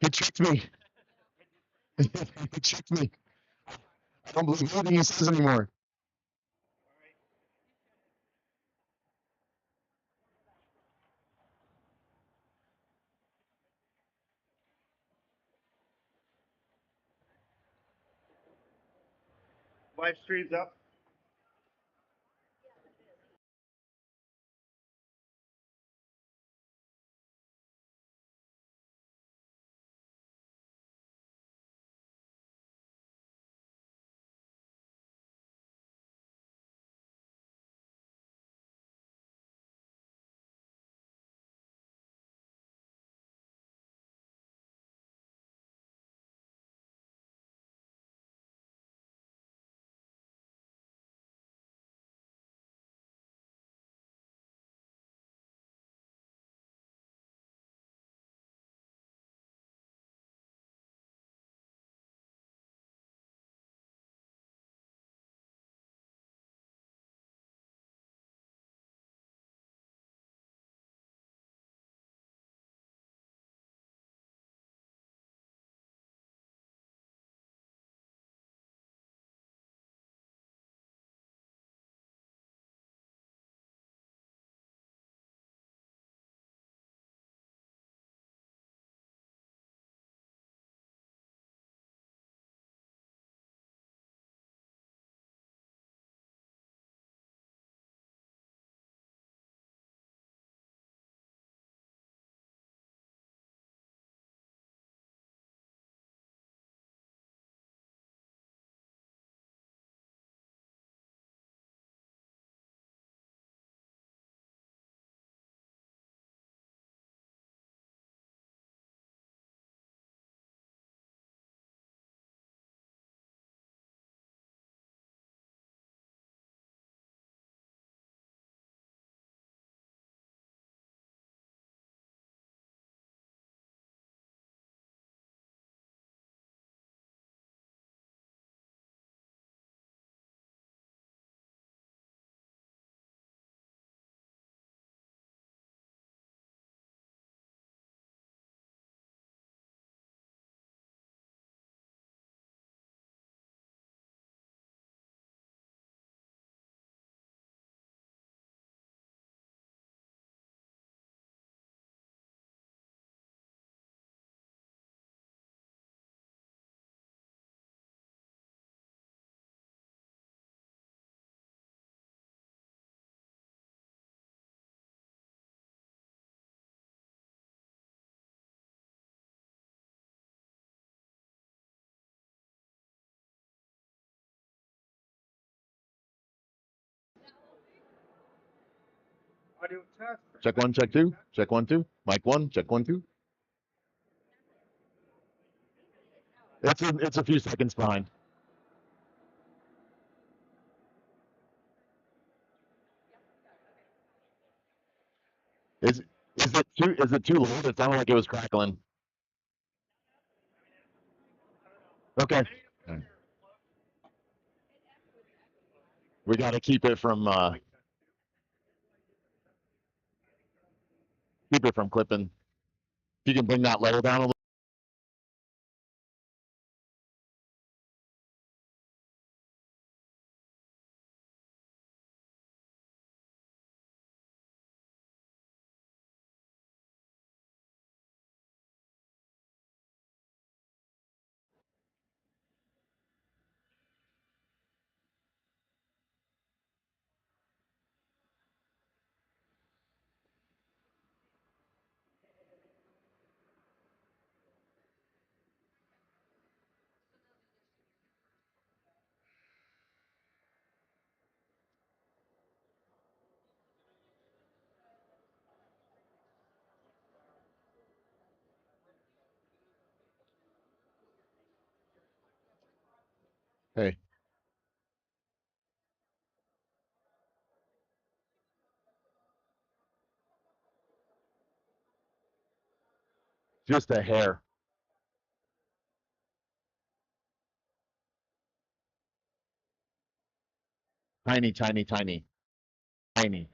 He tricked me. He tricked me. I don't believe anything he says anymore. Live stream's up. Audio test. Check one, check two, check one, two. Mic one, check one, two. It's a few seconds behind. Is is it too loud? It sounded like it was crackling. Okay. We got to keep it from clipping. If you can bring that level down a little. Hey, just a hair. Tiny, tiny, tiny, tiny.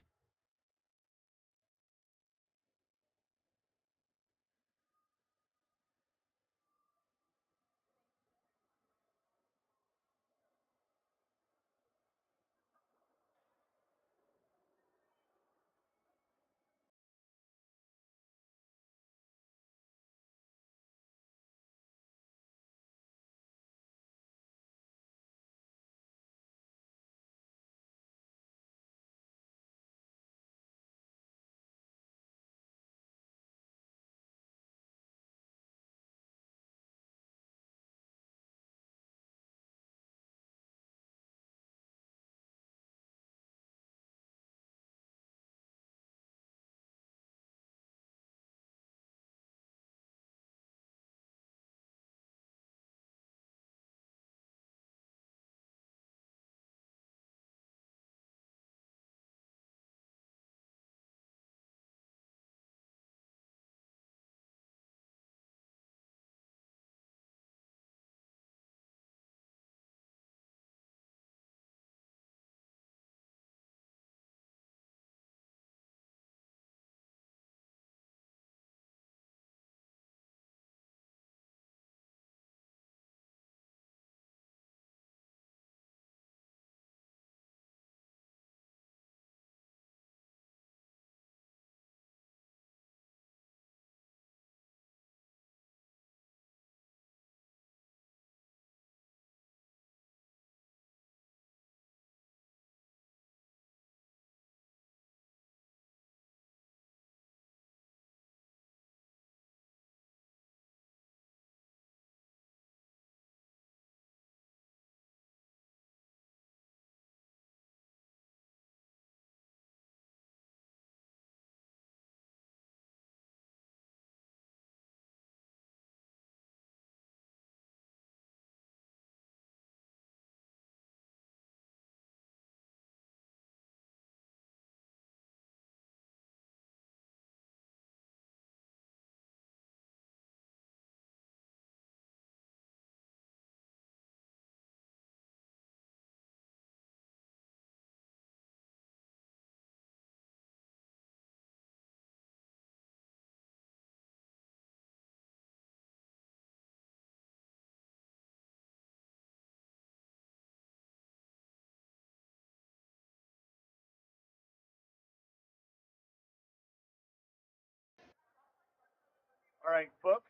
night, folks.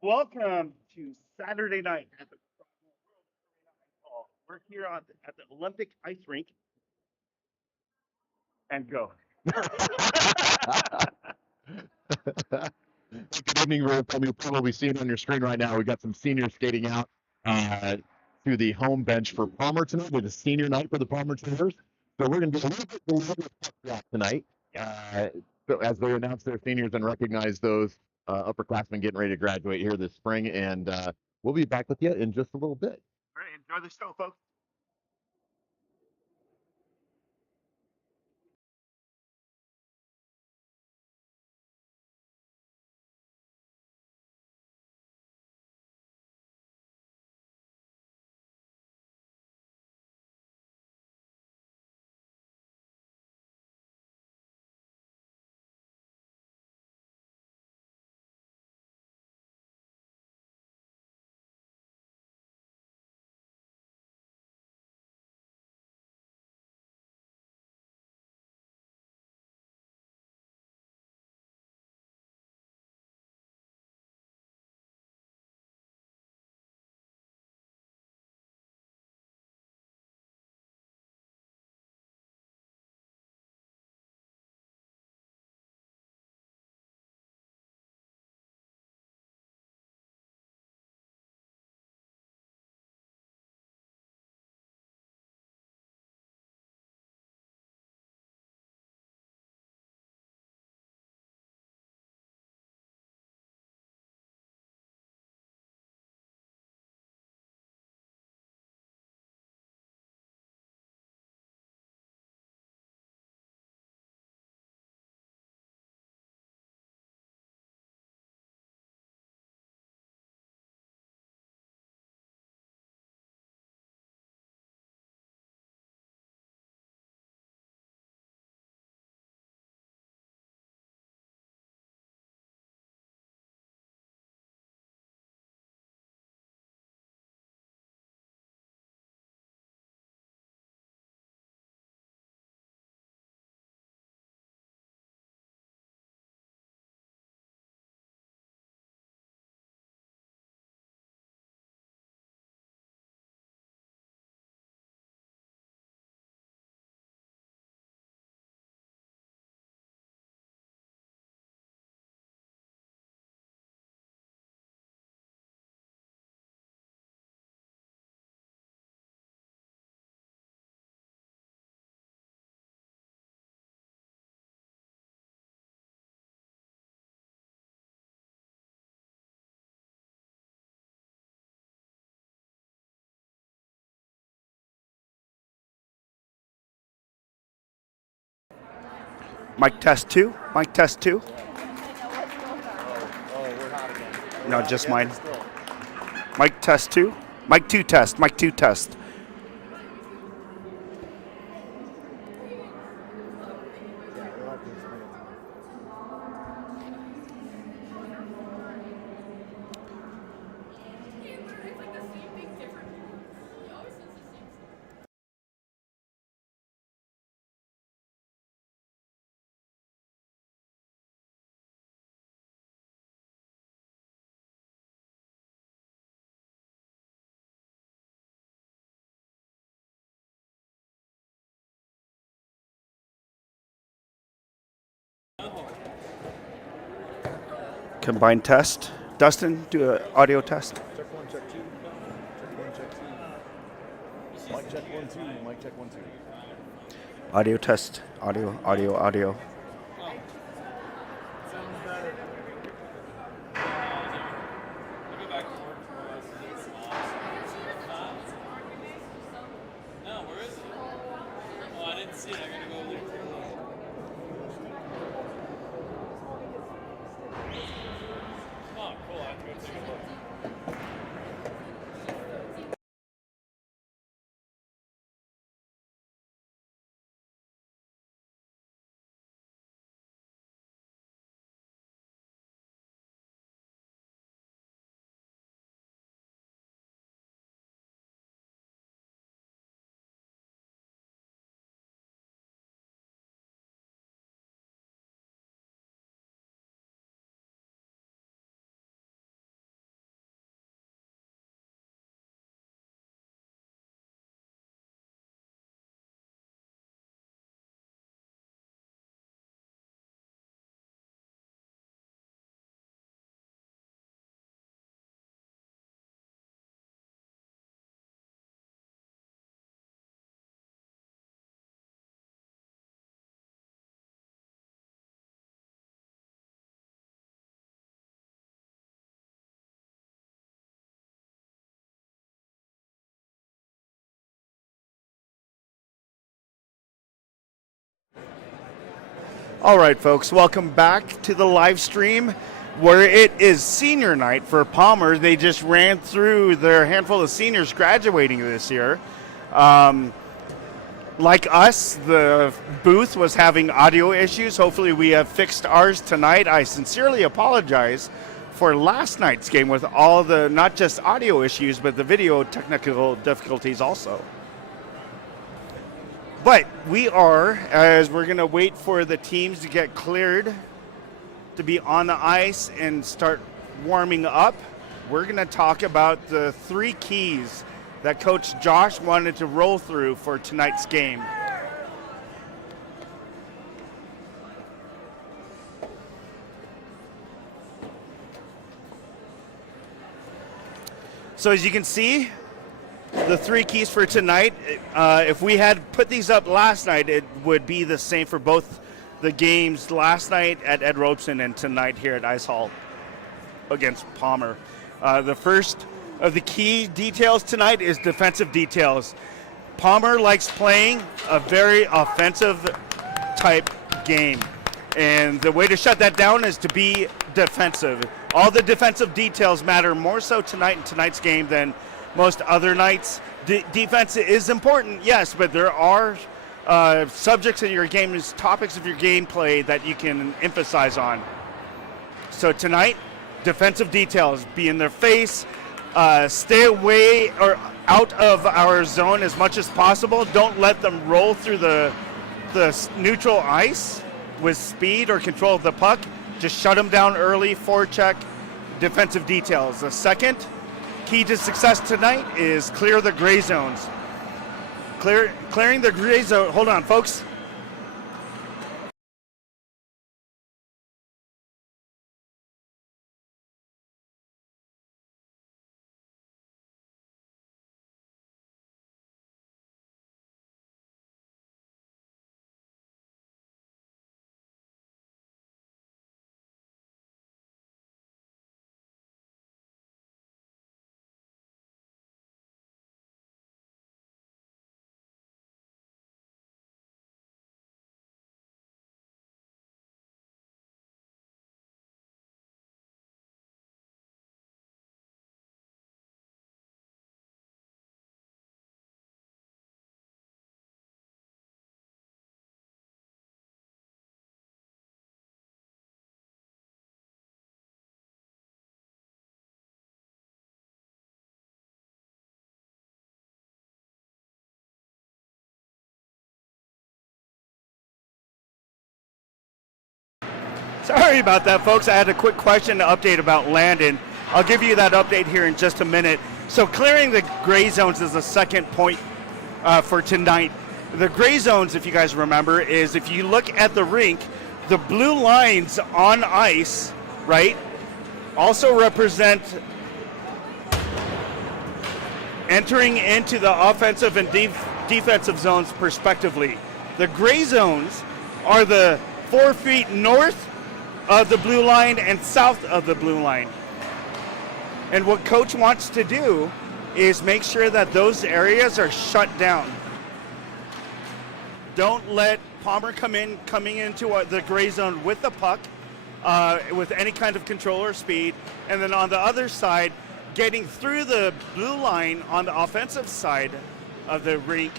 Welcome to Saturday night at the Hall. We're here at the Olympic Ice Rink. And go. Good evening, everybody. You'll probably see it on your screen right now. We've got some seniors skating out to the home bench for Palmer tonight. It's a senior night for the Palmer Tigers. So we're going to be a little bit delayed with puck drop tonight so as they announce their seniors and recognize those upperclassmen getting ready to graduate here this spring. And we'll be back with you in just a little bit. All right, enjoy the show, folks. Mic test two. Mic test two. No, just mine. Mic test two. Mic two test. Mic two test. Combined test. Dustin, do an audio test. Check one, check two. Check one, check two. Mic check 1 2. Mic check 1 2. Audio test. Audio, audio, audio. All right, folks, welcome back to the live stream where it is senior night for Palmer. They just ran through their handful of seniors graduating this year. Like us, the booth was having audio issues. Hopefully we have fixed ours tonight. I sincerely apologize for last night's game with all the, not just audio issues, but the video technical difficulties also. But we are, as we're going to wait for the teams to get cleared to be on the ice and start warming up, we're going to talk about the 3 keys that Coach Josh wanted to roll through for tonight's game. So as you can see, the 3 keys for tonight, if we had put these up last night, it would be the same for both the games last night at Ed Robson and tonight here at Ice Hall against Palmer. The first of the key details tonight is defensive details. Palmer likes playing a very offensive type game. And the way to shut that down is to be defensive. All the defensive details matter more so tonight in tonight's game than most other nights. Defense is important, yes, but there are subjects in your game, topics of your gameplay that you can emphasize on. So tonight, defensive details, be in their face, stay away or out of our zone as much as possible. Don't let them roll through the neutral ice with speed or control of the puck. Just shut them down early, forecheck, defensive details. The second key to success tonight is clear the gray zones. Clearing the gray zone. Hold on, folks. Sorry about that, folks. I had a quick question to update about Landon. I'll give you that update here in just a minute. So clearing the gray zones is the second point for tonight. The gray zones, if you guys remember, is if you look at the rink, the blue lines on ice, right, also represent entering into the offensive and defensive zones respectively. The gray zones are the 4 feet north of the blue line and south of the blue line. And what coach wants to do is make sure that those areas are shut down. Don't let Palmer coming into the gray zone with the puck, with any kind of control or speed. And then on the other side, getting through the blue line on the offensive side of the rink,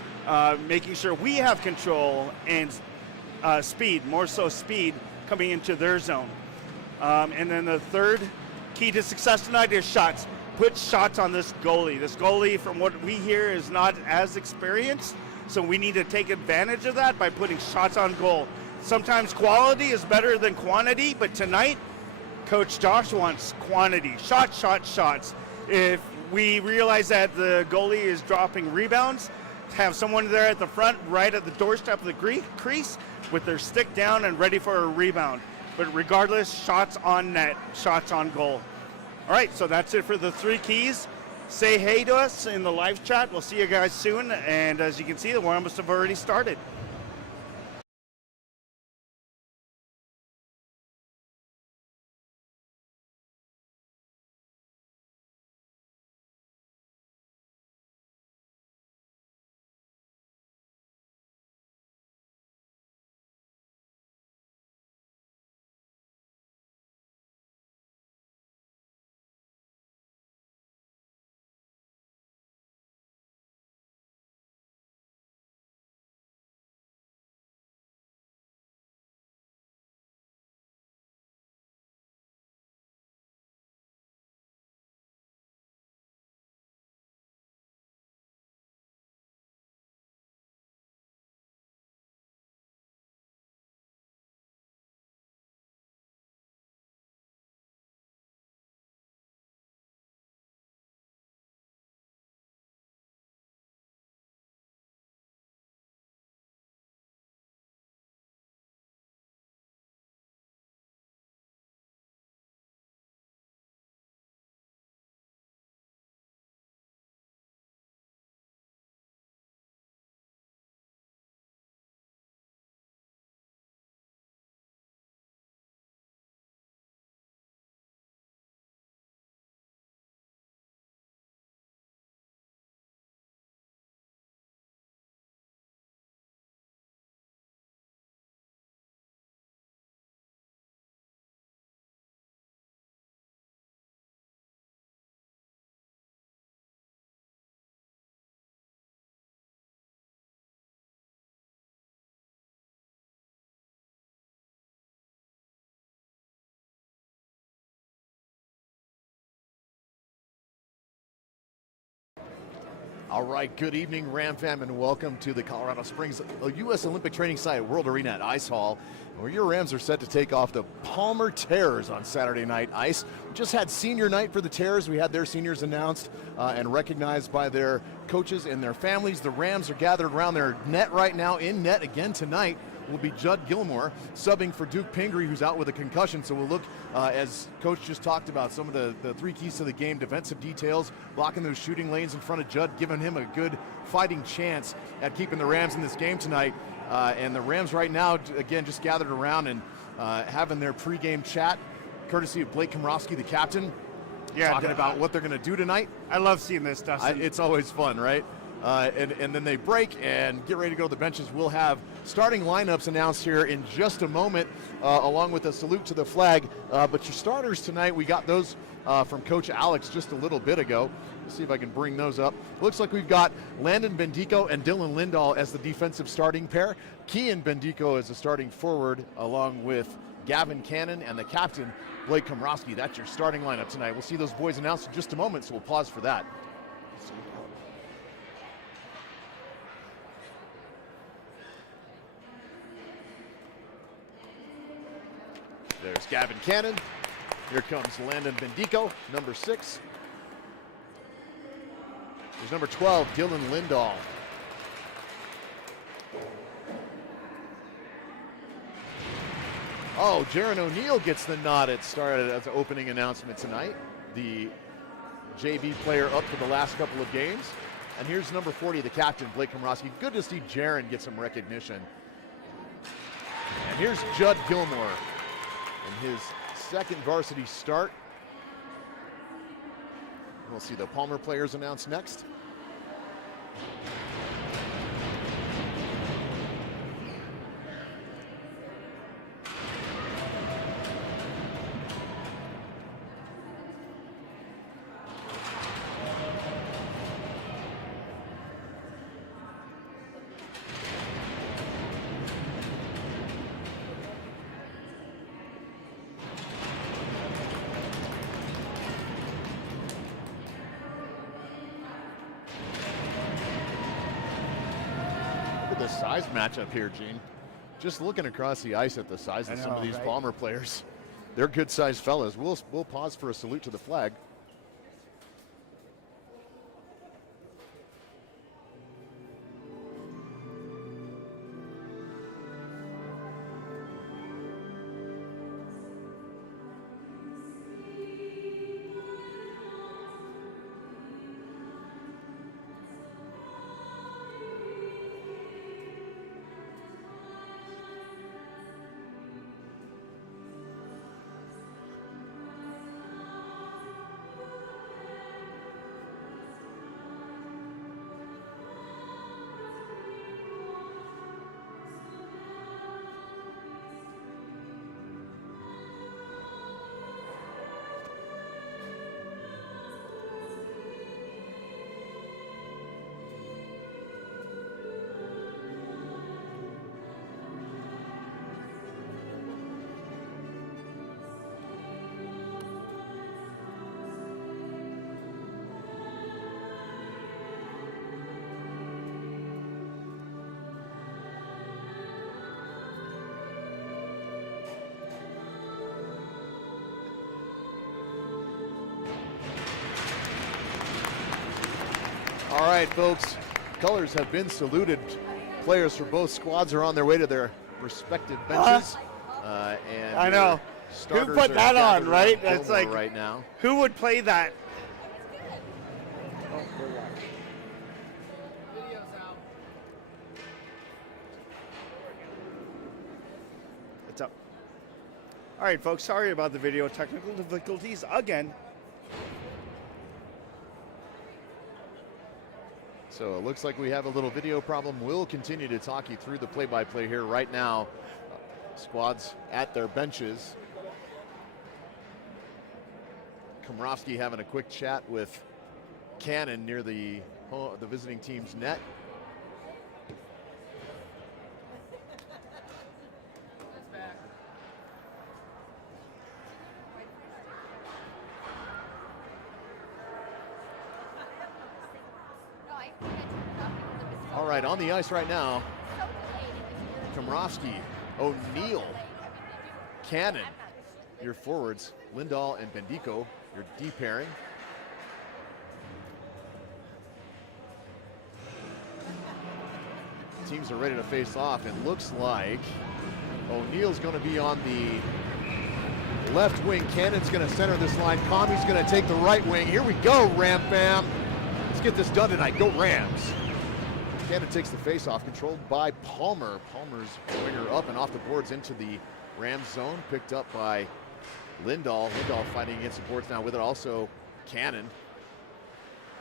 making sure we have control and speed, more so speed, coming into their zone. And then the third key to success tonight is shots. Put shots on this goalie. This goalie, from what we hear, is not as experienced, so we need to take advantage of that by putting shots on goal. Sometimes quality is better than quantity, but tonight, Coach Josh wants quantity. Shots, shots, shots. If we realize that the goalie is dropping rebounds, have someone there at the front, right at the doorstep of the crease, with their stick down and ready for a rebound. But regardless, shots on net, shots on goal. All right, so that's it for the 3 keys. Say hey to us in the live chat. We'll see you guys soon. And as you can see, the warm-ups have already started. All right, good evening, Ram fam, and welcome to the Colorado Springs U.S. Olympic Training Site at World Arena at Ice Hall, where your Rams are set to take off the Palmer Terrors on Saturday night ice. We just had senior night for the Terrors. We had their seniors announced and recognized by their coaches and their families. The Rams are gathered around their net right now. In net again tonight will be Judd Gilmore, subbing for Duke Pingree, who's out with a concussion. So we'll look, as Coach just talked about, some of the three keys to the game: defensive details, blocking those shooting lanes in front of Judd, giving him a good fighting chance at keeping the Rams in this game tonight. And the Rams right now, again, just gathered around and having their pregame chat, courtesy of Blake Komrowski, the captain, talking about what they're going to do tonight. I love seeing this, Dustin. It's always fun, right? And then they break and get ready to go to the benches. We'll have starting lineups announced here in just a moment, along with a salute to the flag. But your starters tonight, we got those from Coach Alex just a little bit ago. Let's see if I can bring those up. Looks like we've got Landon Bendico and Dylan Lindahl as the defensive starting pair. Kian Bendico as the starting forward, along with Gavin Cannon and the captain, Blake Komrowski. That's your starting lineup tonight. We'll see those boys announced in just a moment, so we'll pause for that. There's Gavin Cannon. Here comes Landon Bendico, number 6. There's number 12, Dylan Lindahl. Oh, Jaron O'Neill gets the nod at started as an opening announcement tonight. The JV player up for the last couple of games. And here's number 40, the captain, Blake Komrowski. Good to see Jaron get some recognition. And here's Judd Gilmore in his second varsity start. We'll see the Palmer players announced next. The size matchup here, Gene. Just looking across the ice at the size of some of these Palmer players. They're good-sized fellas. We'll pause for a salute to the flag. All right, folks, colors have been saluted. Players for both squads are on their way to their respective benches. And I know. Who put that on, right? It's like, right now. Who would play that? It's up. All right, folks, sorry about the video technical difficulties again. So it looks like we have a little video problem. We'll continue to talk you through the play-by-play here right now. Squads at their benches. Komrowski having a quick chat with Cannon near the visiting team's net. right, on the ice right now, Komrovsky, O'Neill, Cannon, your forwards, Lindahl and Bendico, your D pairing. Teams are ready to face off. It looks like O'Neill's going to be on the left wing. Cannon's going to center this line. Kami's going to take the right wing. Here we go, Ram Fam. Let's get this done tonight. Go Rams. Cannon takes the face-off, controlled by Palmer. Palmer's winger up and off the boards into the Rams zone, picked up by Lindahl. Lindahl fighting against the boards now with it. Also Cannon.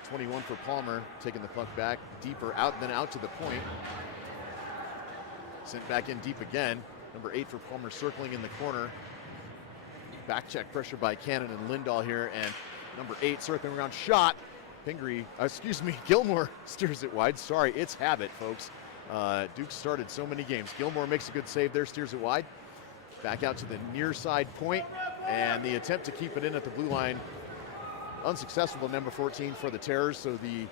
21 for Palmer, taking the puck back deeper, out then out to the point. Sent back in deep again. Number 8 for Palmer circling in the corner. Back check pressure by Cannon and Lindahl here, and number 8 circling around, shot. Gilmore steers it wide. Sorry, it's habit, folks. Duke started so many games. Gilmore makes a good save there, steers it wide. Back out to the near side point, and the attempt to keep it in at the blue line unsuccessful. Number 14 for the Terrors, so the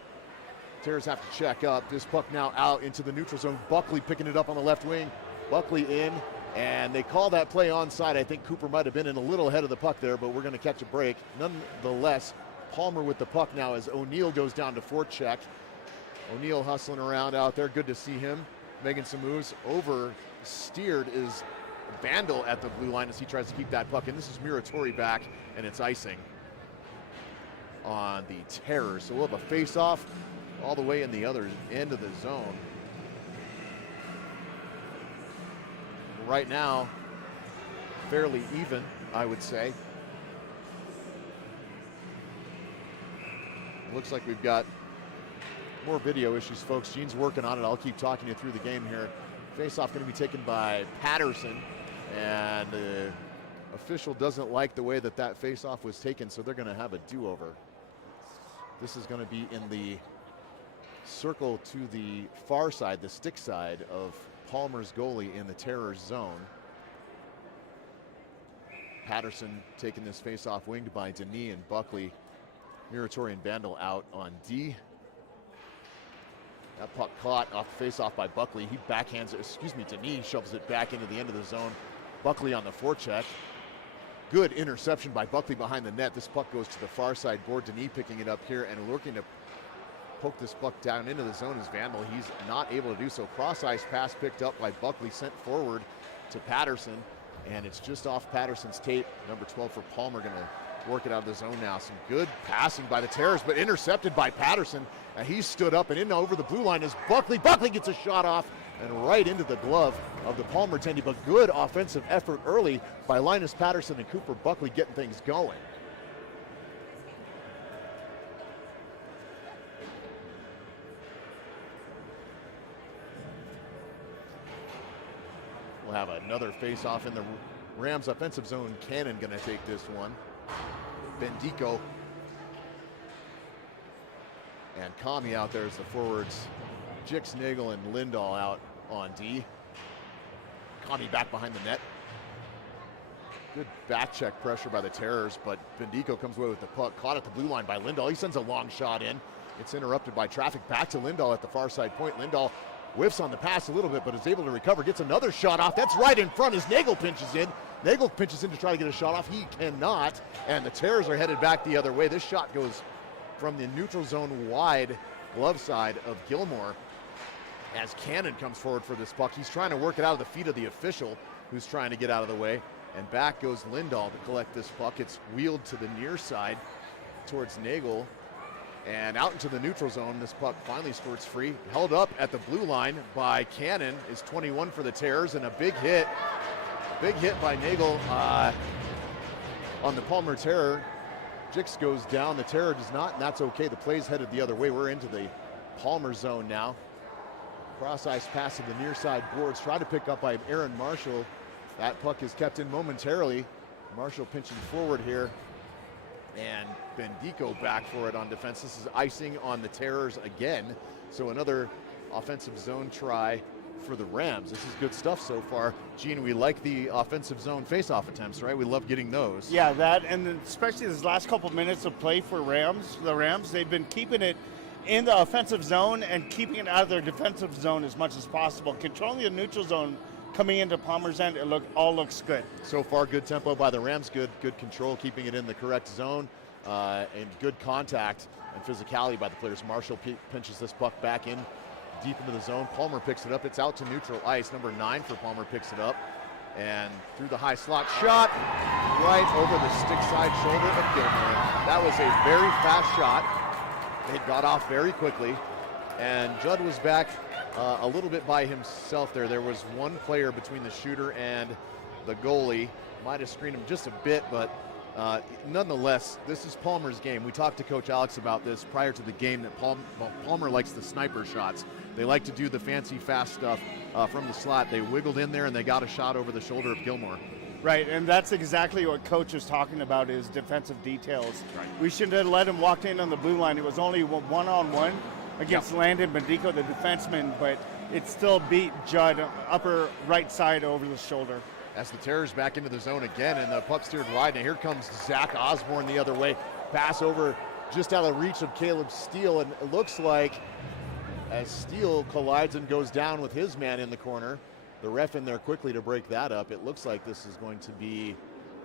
Terrors have to check up. This puck now out into the neutral zone. Buckley picking it up on the left wing. Buckley in, and they call that play onside. I think Cooper might have been in a little ahead of the puck there, but we're going to catch a break. Nonetheless, Palmer with the puck now as O'Neill goes down to forecheck. O'Neill hustling around out there. Good to see him making some moves. Oversteered is Vandal at the blue line as he tries to keep that puck in. This is Muratori back, and it's icing on the Terrors. So we'll have a face-off all the way in the other end of the zone. Right now, fairly even, I would say. Looks like we've got more video issues, folks. Gene's working on it. I'll keep talking you through the game here. Face-off going to be taken by Patterson, and the official doesn't like the way that face-off was taken, so they're going to have a do-over. This is going to be in the circle to the far side, the stick side of Palmer's goalie in the Terrors zone. Patterson taking this face-off, winged by Denis and Buckley. Muratori and Vandal out on D. That puck caught off the face-off by Buckley. He backhands it, Denis shovels it back into the end of the zone. Buckley on the forecheck. Good interception by Buckley behind the net. This puck goes to the far side board. Denis picking it up here and looking to poke this puck down into the zone is Vandal. He's not able to do so. Cross-ice pass picked up by Buckley, sent forward to Patterson, and it's just off Patterson's tape. Number 12 for Palmer going to work it out of the zone now. Some good passing by the Terrors, but intercepted by Patterson. And he stood up and in over the blue line is Buckley. Buckley gets a shot off and right into the glove of the Palmer tendy, but good offensive effort early by Linus Patterson and Cooper Buckley getting things going. We'll have another face-off in the Rams offensive zone. Cannon going to take this one. Bendico and Kami out there as the forwards. Jix, Nagel, and Lindahl out on D. Kami back behind the net. Good back check pressure by the Terrors, but Bendico comes away with the puck. Caught at the blue line by Lindahl. He sends a long shot in. It's interrupted by traffic. Back to Lindahl at the far side point. Lindahl whiffs on the pass a little bit, but is able to recover. Gets another shot off. That's right in front as Nagel pinches in. Nagel pinches in to try to get a shot off. He cannot, and the Terrors are headed back the other way. This shot goes from the neutral zone wide glove side of Gilmore as Cannon comes forward for this puck. He's trying to work it out of the feet of the official, who's trying to get out of the way, and back goes Lindahl to collect this puck. It's wheeled to the near side towards Nagel and out into the neutral zone. This puck finally squirts free. Held up at the blue line by Cannon is 21 for the Terrors, and a big hit. Big hit by Nagel on the Palmer Terror. Jix goes down, the Terror does not, and that's okay. The play's headed the other way. We're into the Palmer zone now. Cross-ice pass to the near side boards, tried to pick up by Aaron Marshall. That puck is kept in momentarily. Marshall pinching forward here, and Bendico back for it on defense. This is icing on the Terrors again. So another offensive zone try for the Rams. This is good stuff so far. Gene, we like the offensive zone face-off attempts, right? We love getting those. Yeah, that, and then especially this last couple minutes of play for the Rams, they've been keeping it in the offensive zone and keeping it out of their defensive zone as much as possible. Controlling the neutral zone coming into Palmer's end, all looks good. So far, good tempo by the Rams, good control, keeping it in the correct zone, and good contact and physicality by the players. Marshall pinches this puck back in deep into the zone. Palmer picks it up. It's out to neutral ice. Number 9 for Palmer picks it up. And through the high slot shot, right over the stick side shoulder of Gilmore. That was a very fast shot. It got off very quickly. And Judd was back a little bit by himself there. There was one player between the shooter and the goalie. Might have screened him just a bit, but nonetheless, this is Palmer's game. We talked to Coach Alex about this prior to the game, that Palmer likes the sniper shots. They like to do the fancy, fast stuff from the slot. They wiggled in there, and they got a shot over the shoulder of Gilmore. Right, and that's exactly what Coach is talking about, is defensive details. Right. We should have let him walk in on the blue line. It was only one-on-one against Landon Bendico, the defenseman, but it still beat Judd upper right side over the shoulder. As the Terrors back into the zone again, and the puck steered wide, and here comes Zach Osborne the other way. Pass over just out of reach of Caleb Steele, and it looks like as Steele collides and goes down with his man in the corner, the ref in there quickly to break that up. It looks like this is going to be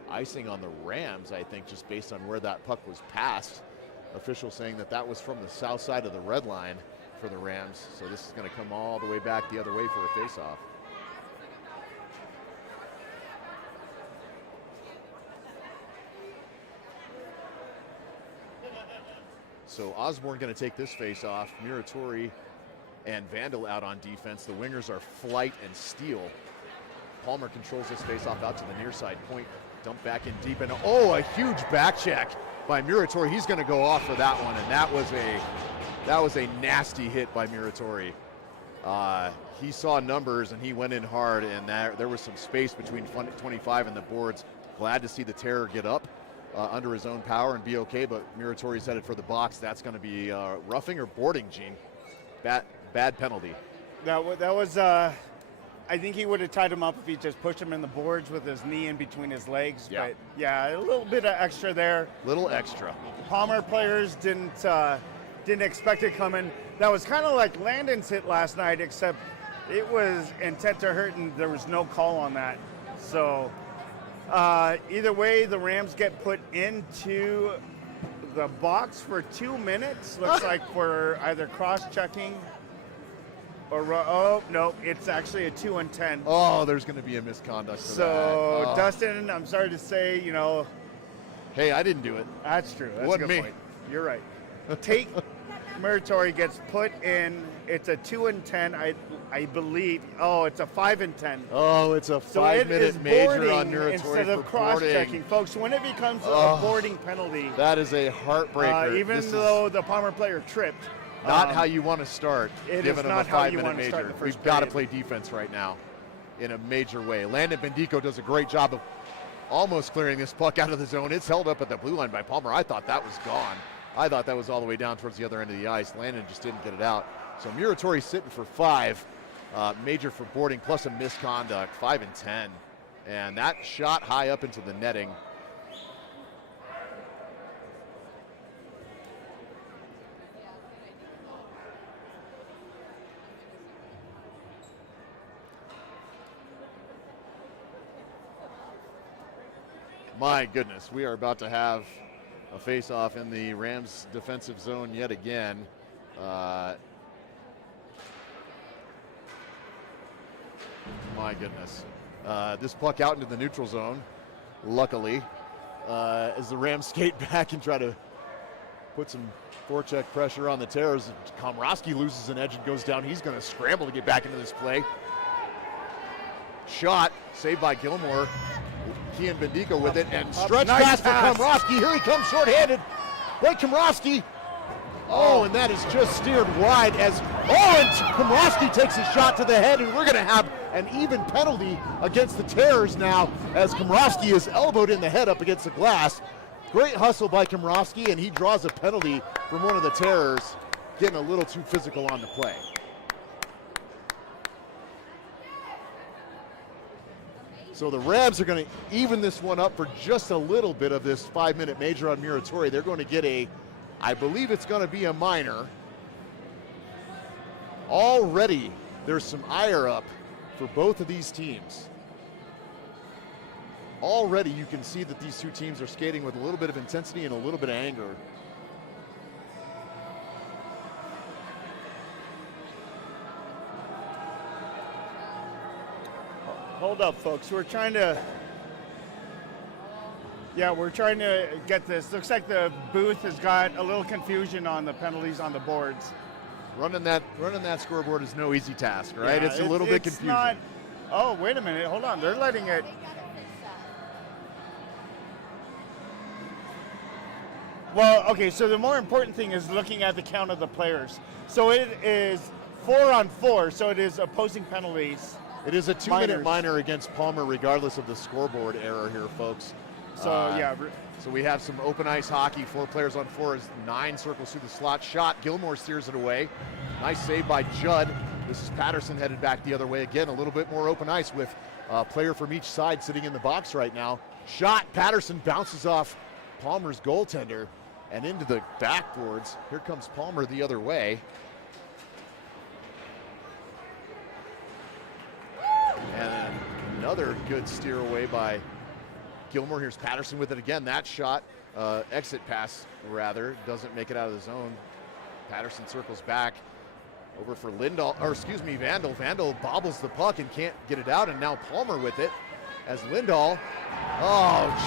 icing on the Rams, I think, just based on where that puck was passed. Official saying that was from the south side of the red line for the Rams, so this is going to come all the way back the other way for a face-off. So Osborne going to take this face off. Muratori and Vandal out on defense. The wingers are Flight and Steele. Palmer controls this face off out to the near side point. Dump back in deep, and a huge back check by Muratori. He's going to go off for that one, and that was a nasty hit by Muratori. He saw numbers and he went in hard, and there was some space between 25 and the boards. Glad to see the Terror get up under his own power and be okay, but Muratori's headed for the box. That's going to be roughing or boarding, Gene. Bad penalty. That was, I think he would have tied him up if he just pushed him in the boards with his knee in between his legs. Yeah. But yeah, a little bit of extra there. Little extra. Palmer players didn't expect it coming. That was kind of like Landon's hit last night, except it was intent to hurt and there was no call on that. So either way, the Rams get put into the box for 2 minutes. Looks like for either cross-checking or, no, it's actually a 2 and 10. Oh, there's going to be a misconduct for that. Dustin, I'm sorry to say, hey, I didn't do it. That's true. That's Wasn't a good me. point. You're right. Tate Muratori gets put in. It's a 2 and 10, I believe. Oh, it's a 5 and 10. Oh, it's a So it is 5-minute major on boarding Muratori instead of for boarding. cross-checking, folks. When it becomes a boarding penalty, That is a heartbreaker. even though the Palmer player tripped, not how you want to start, it given is him not a how you 5-minute want to start major. the first We've got to period. play defense right now in a major way. Landon Bendico does a great job of almost clearing this puck out of the zone. It's held up at the blue line by Palmer. I thought that was gone. I thought that was all the way down towards the other end of the ice. Landon just didn't get it out. So Muratori sitting for 5, major for boarding plus a misconduct, 5 and 10. And that shot high up into the netting. My goodness, we are about to have a face-off in the Rams defensive zone yet again. My goodness. This puck out into the neutral zone, luckily, as the Rams skate back and try to put some forecheck pressure on the Terrors. Komrosky loses an edge and goes down. He's going to scramble to get back into this play. Shot, saved by Gilmore. Kian Bendico with it, and stretch Nice pass for pass. Komrosky. Here he comes short-handed. Blake Komrosky. Oh, and that is just steered wide and Komrosky takes a shot to the head, and we're going to have an even penalty against the Terrors now as Komrosky is elbowed in the head up against the glass. Great hustle by Komrosky, and he draws a penalty from one of the Terrors, getting a little too physical on the play. So the Rams are going to even this one up for just a little bit of this 5-minute major on Muratori. They're going to get I believe it's going to be a minor. already there's some ire up for both of these teams. Already you can see that these two teams are skating with a little bit of intensity and a little bit of anger. Hold up, folks. We're trying to get this. Looks like the booth has got a little confusion on the penalties on the boards. Running that scoreboard is no easy task, right? Yeah, it's a little bit confusing. Not, oh, wait a minute. Hold on. They're letting it. Well, okay, so the more important thing is looking at the count of the players. So it is 4-on-4, so it is opposing penalties. It is a 2-minute minor against Palmer, regardless of the scoreboard error here, folks. So, yeah. So we have some open ice hockey, 4 players on 4 as 9 circles through the slot. Shot, Gilmore steers it away. Nice save by Judd. This is Patterson headed back the other way. Again, a little bit more open ice with a player from each side sitting in the box right now. Shot, Patterson bounces off Palmer's goaltender and into the backboards. Here comes Palmer the other way. And another good steer away by Gilmore. Here's Patterson with it again. That shot, exit pass rather, doesn't make it out of the zone. Patterson circles back over for Vandal. Vandal bobbles the puck and can't get it out, and now Palmer with it as Lindahl,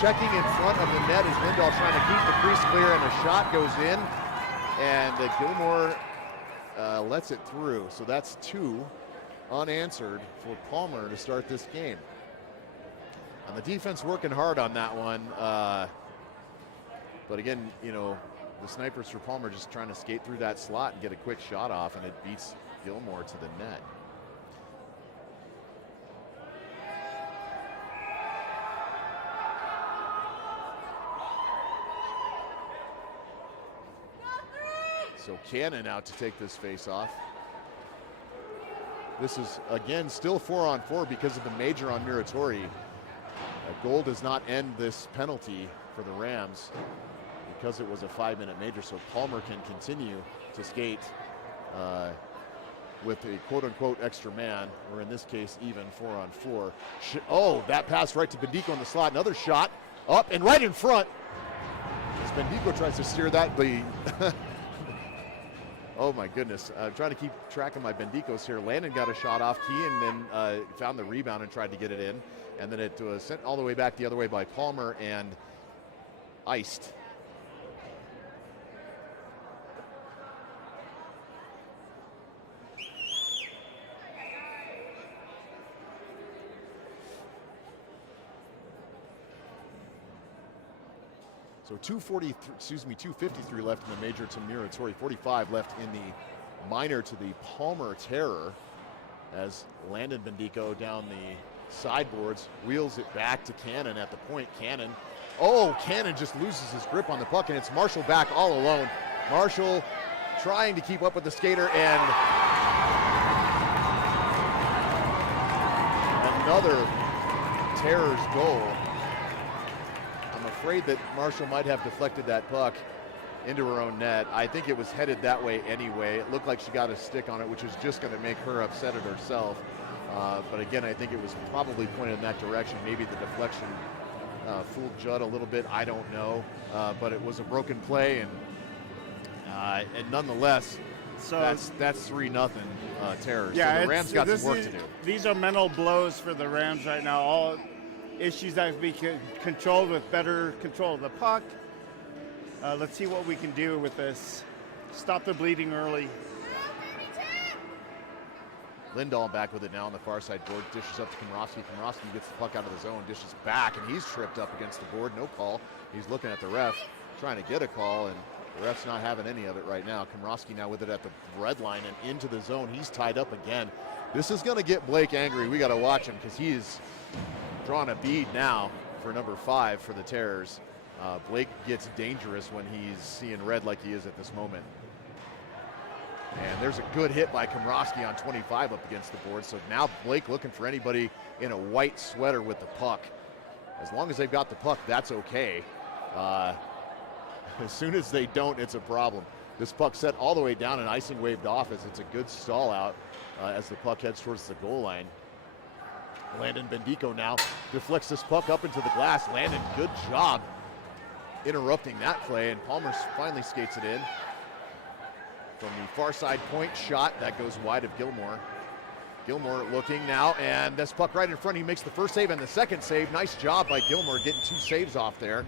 checking in front of the net as Lindahl trying to keep the crease clear, and a shot goes in, and Gilmore lets it through. So that's 2 unanswered for Palmer to start this game. And the defense working hard on that one. But again, the snipers for Palmer just trying to skate through that slot and get a quick shot off, and it beats Gilmore to the net. So Cannon out to take this face off. This is, again, still 4-on-4 because of the major on Muratori. A goal does not end this penalty for the Rams because it was a 5-minute major, so Palmer can continue to skate with a quote-unquote extra man, or in this case, even 4-on-4. That pass right to Bendico in the slot. Another shot up and right in front. As Bendico tries to steer that, oh my goodness, I'm trying to keep track of my Bendicos here. Landon got a shot off key and then found the rebound and tried to get it in. And then it was sent all the way back the other way by Palmer and iced. So 253 left in the major to Muratori, 45 left in the minor to the Palmer Terror as Landon Bendico down the sideboards, wheels it back to Cannon at the point. Cannon just loses his grip on the puck, and it's Marshall back all alone. Marshall trying to keep up with the skater, and another Terror's goal. I'm afraid that Marshall might have deflected that puck into her own net. I think it was headed that way anyway. It looked like she got a stick on it, which was just going to make her upset at herself. But again, I think it was probably pointed in that direction. Maybe the deflection fooled Judd a little bit. I don't know. But it was a broken play, and nonetheless, so that's 3-0 Terrors. Yeah, so the Rams got some work to do. These are mental blows for the Rams right now. All issues that have to be controlled with better control of the puck. Let's see what we can do with this. Stop the bleeding early. Lindahl back with it now on the far side board. Dishes up to Komrosky. Komrosky gets the puck out of the zone. Dishes back, and he's tripped up against the board. No call. He's looking at the ref, trying to get a call, and the ref's not having any of it right now. Komrosky now with it at the red line and into the zone. He's tied up again. This is going to get Blake angry. We got to watch him because he's drawn a bead now for number 5 for the Terrors. Blake gets dangerous when he's seeing red like he is at this moment. And there's a good hit by Komrosky on 25 up against the board. So now Blake looking for anybody in a white sweater with the puck. As long as they've got the puck, that's okay. As soon as they don't, it's a problem. This puck set all the way down and icing waved off as it's a good stall out as the puck heads towards the goal line. Landon Bendico now deflects this puck up into the glass. Landon, good job interrupting that play, and Palmer finally skates it in. From the far side point shot, that goes wide of Gilmore. Gilmore looking now, and this puck right in front. He makes the first save and the second save. Nice job by Gilmore getting 2 saves off there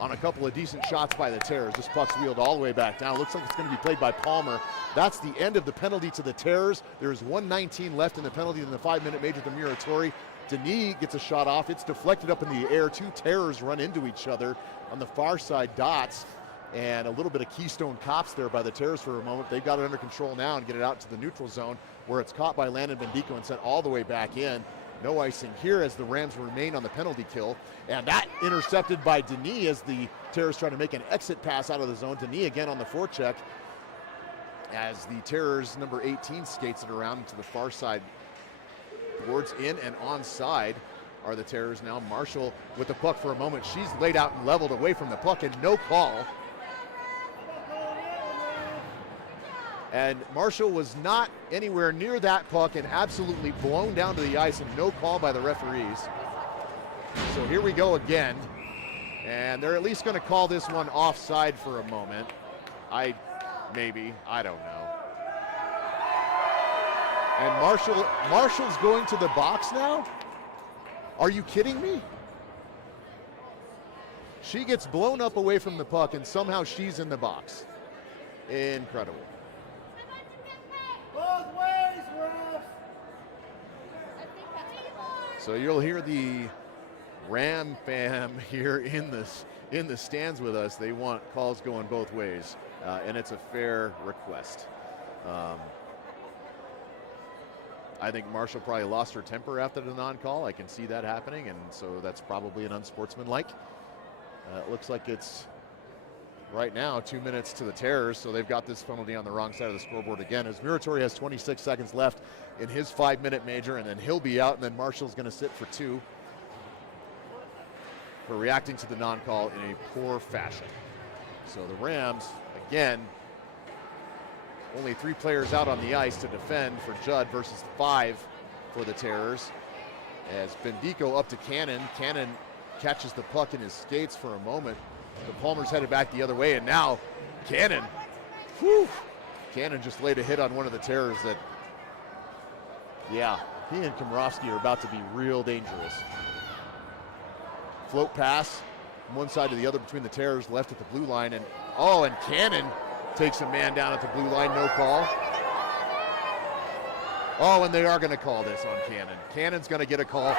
on a couple of decent shots by the Terrors. This puck's wheeled all the way back down. Looks like it's going to be played by Palmer. That's the end of the penalty to the Terrors. There's 1:19 left in the penalty in the 5-minute major to Muratori. Denis gets a shot off. It's deflected up in the air. 2 Terrors run into each other on the far side dots. And a little bit of Keystone Cops there by the Terrors for a moment. They've got it under control now and get it out to the neutral zone where it's caught by Landon Bendico and sent all the way back in. No icing here as the Rams remain on the penalty kill. And that intercepted by Denis as the Terrors try to make an exit pass out of the zone. Denis again on the forecheck as the Terrors number 18 skates it around into the far side boards. In and onside are the Terrors now. Marshall with the puck for a moment. She's laid out and leveled away from the puck and no call. And Marshall was not anywhere near that puck and absolutely blown down to the ice, and no call by the referees. So here we go again. And they're at least going to call this one offside for a moment. I don't know. And Marshall's going to the box now? Are you kidding me? She gets blown up away from the puck and somehow she's in the box. Incredible. Both ways, refs. So you'll hear the Ram fam here in the stands with us. They want calls going both ways, and it's a fair request. I think Marshall probably lost her temper after the non-call. I can see that happening, and so that's probably an unsportsmanlike. It looks like it's right now 2 minutes to the Terrors, so they've got this penalty on the wrong side of the scoreboard again as Muratori has 26 seconds left in his 5-minute major, and then he'll be out, and then Marshall's going to sit for 2 for reacting to the non-call in a poor fashion. So the Rams, again, only 3 players out on the ice to defend for Judd versus 5 for the Terrors. As Bendico up to Cannon. Cannon catches the puck in his skates for a moment. The Palmer's headed back the other way, and now Cannon. Whew. Cannon just laid a hit on one of the Terrors that, yeah, he and Komrovsky are about to be real dangerous. Float pass from one side to the other between the Terrors, left at the blue line, and Cannon takes a man down at the blue line, no call. Oh, and they are going to call this on Cannon. Cannon's going to get a call.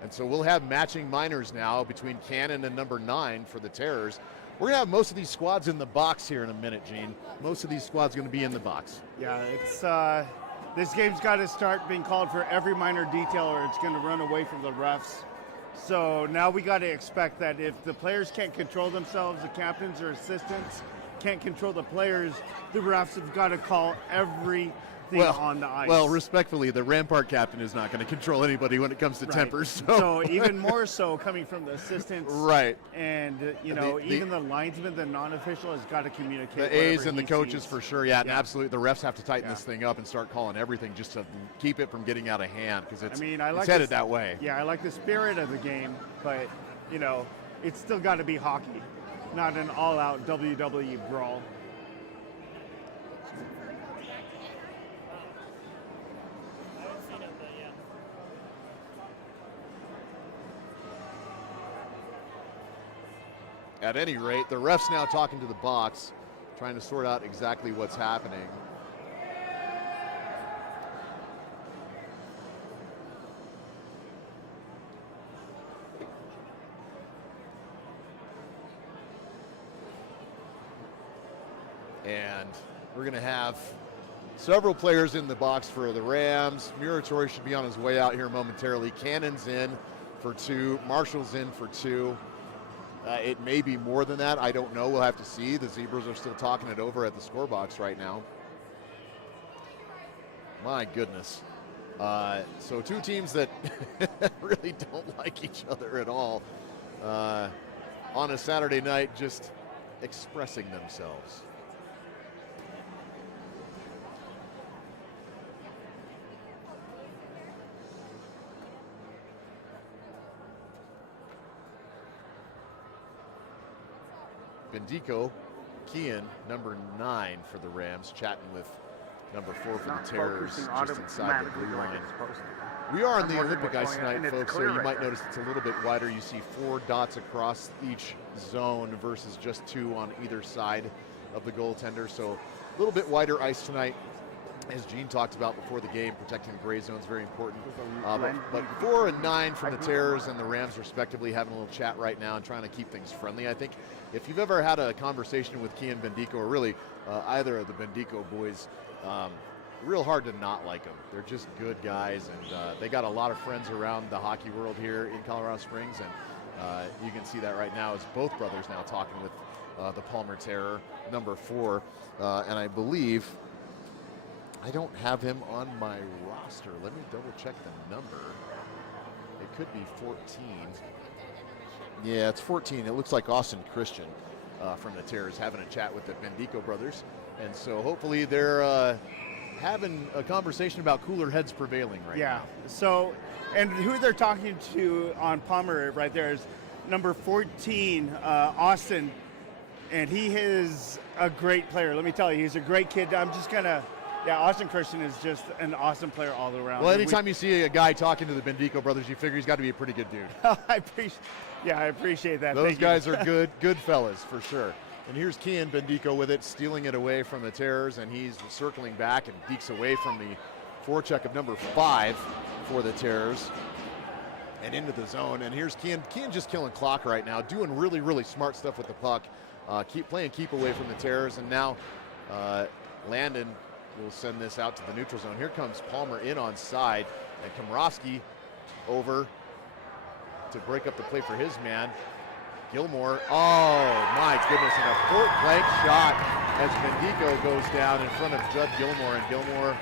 And so we'll have matching minors now between Cannon and number 9 for the Terrors. We're going to have most of these squads in the box here in a minute, Gene. Most of these squads going to be in the box. Yeah, it's this game's got to start being called for every minor detail or it's going to run away from the refs. So now we got to expect that if the players can't control themselves, the captains or assistants can't control the players, the refs have got to call everything on the ice. Well, respectfully, the Rampart captain is not going to control anybody when it comes to tempers. So even more so coming from the assistants. Right. And, even the linesman, the non-official, has got to communicate. The A's and the coaches sees. for sure, yeah. And absolutely, the refs have to tighten this thing up and start calling everything just to keep it from getting out of hand because it's headed that way. Yeah, I like the spirit of the game, but, it's still got to be hockey, not an all-out WWE brawl. At any rate, the ref's now talking to the box, trying to sort out exactly what's happening. And we're going to have several players in the box for the Rams. Muratori should be on his way out here momentarily. Cannon's in for 2. Marshall's in for 2. It may be more than that. I don't know. We'll have to see. The Zebras are still talking it over at the score box right now. My goodness. So two teams that really don't like each other at all on a Saturday night, just expressing themselves. Bendico, Kean, number 9 for the Rams, chatting with number 4 for the Terrors, just inside the blue line. We are on the Olympic ice tonight, folks, so you might notice it's a little bit wider. You see 4 dots across each zone versus just 2 on either side of the goaltender, so a little bit wider ice tonight. As Gene talked about before the game, protecting the gray zone is very important. But 4 and 9 from the Terrors and the Rams, respectively, having a little chat right now and trying to keep things friendly. I think if you've ever had a conversation with Kean Bendico, or really either of the Bendico boys, real hard to not like them. They're just good guys, and they got a lot of friends around the hockey world here in Colorado Springs, and you can see that right now as both brothers now talking with the Palmer Terror, number 4, and I believe I don't have him on my roster. Let me double check the number. It could be 14. Yeah, it's 14. It looks like Austin Christian from the Terrors having a chat with the Bendico brothers. And so hopefully they're having a conversation about cooler heads prevailing right now. Yeah. So, and who they're talking to on Palmer right there is number 14, Austin. And he is a great player. Let me tell you, he's a great kid. I'm just going to... Yeah, Austin Christian is just an awesome player all around. Well, anytime you see a guy talking to the Bendico brothers, you figure he's got to be a pretty good dude. I appreciate that. Those guys are good fellas for sure. And here's Kean Bendico with it, stealing it away from the Terrors, and he's circling back and dekes away from the forecheck of number 5 for the Terrors and into the zone. And here's Kean. Kean just killing clock right now, doing really, really smart stuff with the puck. Keep away from the Terrors, and now Landon will send this out to the neutral zone. Here comes Palmer in on side, and Komrowski over to break up the play for his man. Gilmore, oh my goodness, and a point blank shot as Bendico goes down in front of Judd Gilmore, and Gilmore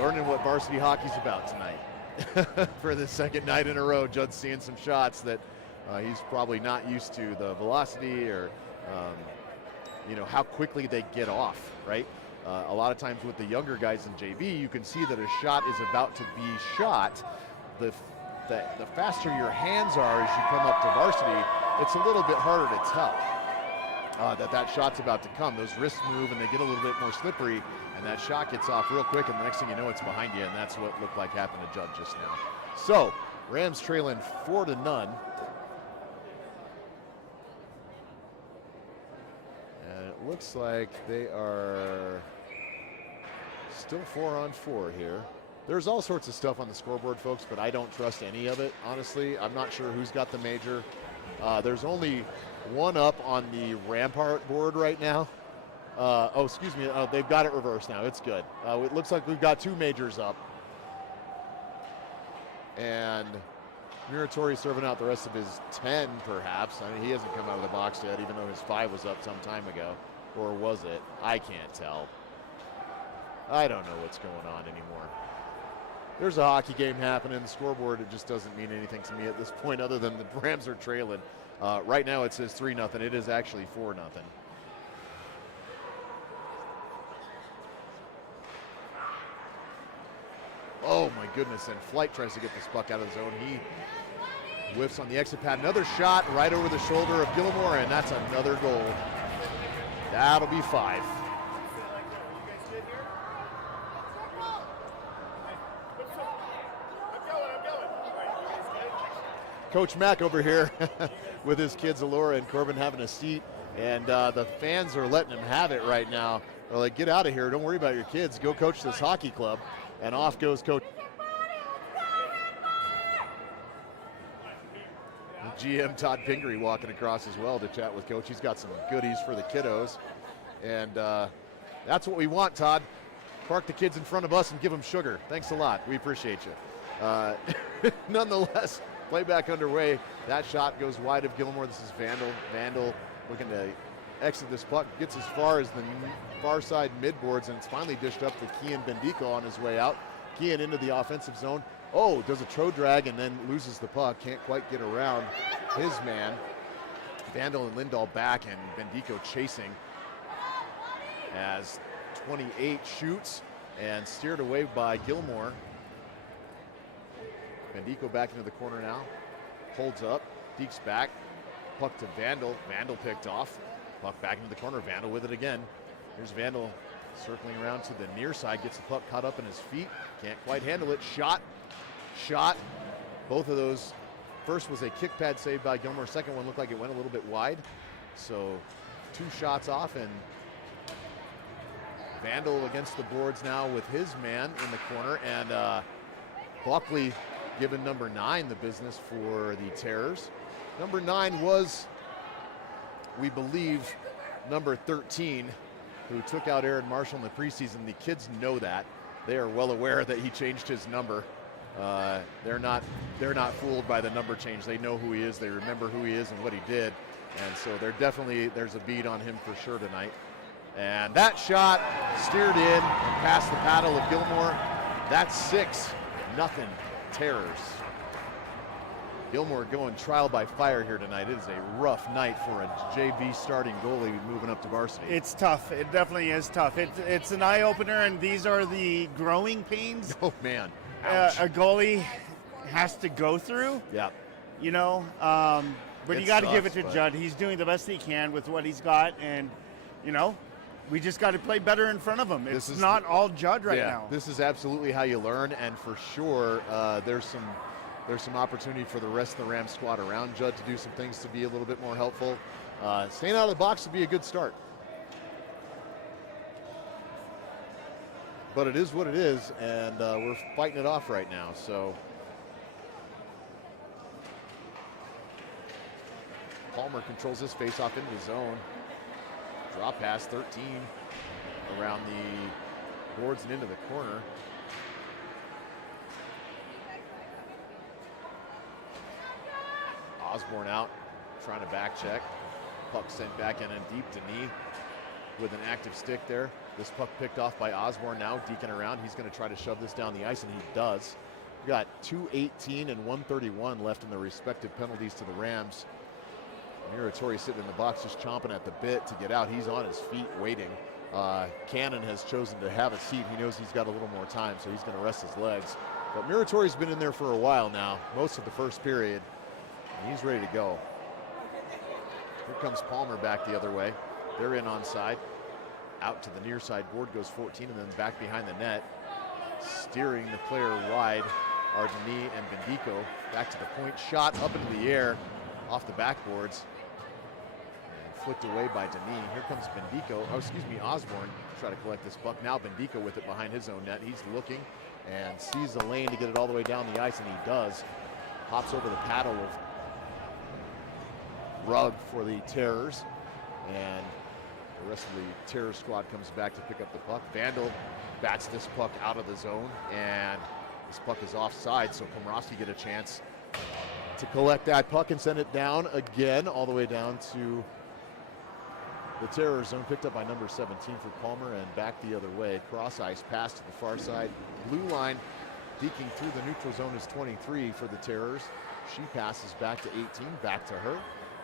learning what varsity hockey's about tonight. For the second night in a row, Judd's seeing some shots that he's probably not used to, the velocity or how quickly they get off, right? A lot of times with the younger guys in JV, you can see that a shot is about to be shot. The faster your hands are as you come up to varsity, it's a little bit harder to tell that shot's about to come. Those wrists move and they get a little bit more slippery, and that shot gets off real quick, and the next thing you know, it's behind you, and that's what looked like happened to Judd just now. So, Rams trailing 4-0. And it looks like they are still 4-on-4 here. There's all sorts of stuff on the scoreboard, folks, but I don't trust any of it, honestly. I'm not sure who's got the major. There's only one up on the Rampart board right now. They've got it reversed now. It's good. It looks like we've got 2 majors up. And Muratori serving out the rest of his 10, perhaps. I mean, he hasn't come out of the box yet, even though his 5 was up some time ago. Or was it? I can't tell. I don't know what's going on anymore. There's a hockey game happening. The scoreboard, it just doesn't mean anything to me at this point other than the Rams are trailing. Right now it says 3-0. It is actually 4-0. Oh my goodness, and Flight tries to get this puck out of the zone. He whiffs on the exit pad. Another shot right over the shoulder of Gilmore, and that's another goal. That'll be 5. Coach Mack over here with his kids, Alora and Corbin, having a seat, and the fans are letting him have it right now. They're like, get out of here. Don't worry about your kids. Go coach this hockey club. And off goes Coach. GM Todd Pingree walking across as well to chat with Coach. He's got some goodies for the kiddos. And that's what we want, Todd. Park the kids in front of us and give them sugar. Thanks a lot. We appreciate you. Nonetheless, playback underway. That shot goes wide of Gilmore. This is Vandal. Vandal looking to exit this puck. Gets as far as the far side midboards, and it's finally dished up to Kian Bendico on his way out. Kian into the offensive zone. Oh, does a toe drag and then loses the puck. Can't quite get around his man. Vandal and Lindahl back, and Bendico chasing as 28 shoots and steered away by Gilmore. Bendico back into the corner now. Holds up, deeks back. Puck to Vandal. Vandal picked off. Puck back into the corner. Vandal with it again. Here's Vandal circling around to the near side. Gets the puck caught up in his feet. Can't quite handle it. Shot. Both of those. First was a kick pad save by Gilmore. Second one looked like it went a little bit wide. So 2 shots off, and Vandal against the boards now with his man in the corner. And Buckley giving number 9 the business for the Terrors. Number 9 was, we believe, number 13, who took out Aaron Marshall in the preseason. The kids know that. They are well aware that he changed his number. They're not fooled by the number change. They know who he is. They remember who he is and what he did. And so there's a beat on him for sure tonight. And that shot steered in and past the paddle of Gilmore. That's 6-0 Terrors. Gilmore going trial by fire here tonight. It is a rough night for a JV starting goalie moving up to varsity. It's tough. It definitely is tough. It's an eye-opener, and these are the growing pains. Oh, man. A goalie has to go through. Yeah. You know, but you got to give it to Judd. He's doing the best he can with what he's got, and, you know, we just got to play better in front of him. It's not all Judd right now. This is absolutely how you learn, and for sure there's some opportunity for the rest of the Rams squad around Judd to do some things to be a little bit more helpful. Staying out of the box would be a good start. But it is what it is, and we're fighting it off right now. So Palmer controls this face-off into the zone. Drop pass, 13 around the boards and into the corner. Osborne out, trying to back check. Puck sent back in and deep to knee with an active stick there. This puck picked off by Osborne now, deking around. He's going to try to shove this down the ice, and he does. We got 2:18 and 1:31 left in the respective penalties to the Rams. Muratori sitting in the box just chomping at the bit to get out. He's on his feet waiting. Cannon has chosen to have a seat. He knows he's got a little more time, so he's going to rest his legs. But Muratori's been in there for a while now, most of the first period. He's ready to go. Here comes Palmer back the other way. They're in onside. Out to the near side board goes 14, and then back behind the net. Steering the player wide, Ardeni and Bendico. Back to the point, shot up into the air off the backboards. And flicked away by Denis. Here comes Osborne. Try to collect this puck. Now Bendico with it behind his own net. He's looking and sees the lane to get it all the way down the ice, and he does. Hops over the paddle of Rugg for the Terrors, and the rest of the Terror squad comes back to pick up the puck. Vandal bats this puck out of the zone, and this puck is offside, so Komrowski get a chance to collect that puck and send it down again, all the way down to the Terror zone, picked up by number 17 for Palmer, and back the other way. Cross ice pass to the far side. Blue line, deking through the neutral zone is 23 for the Terrors. She passes back to 18, back to her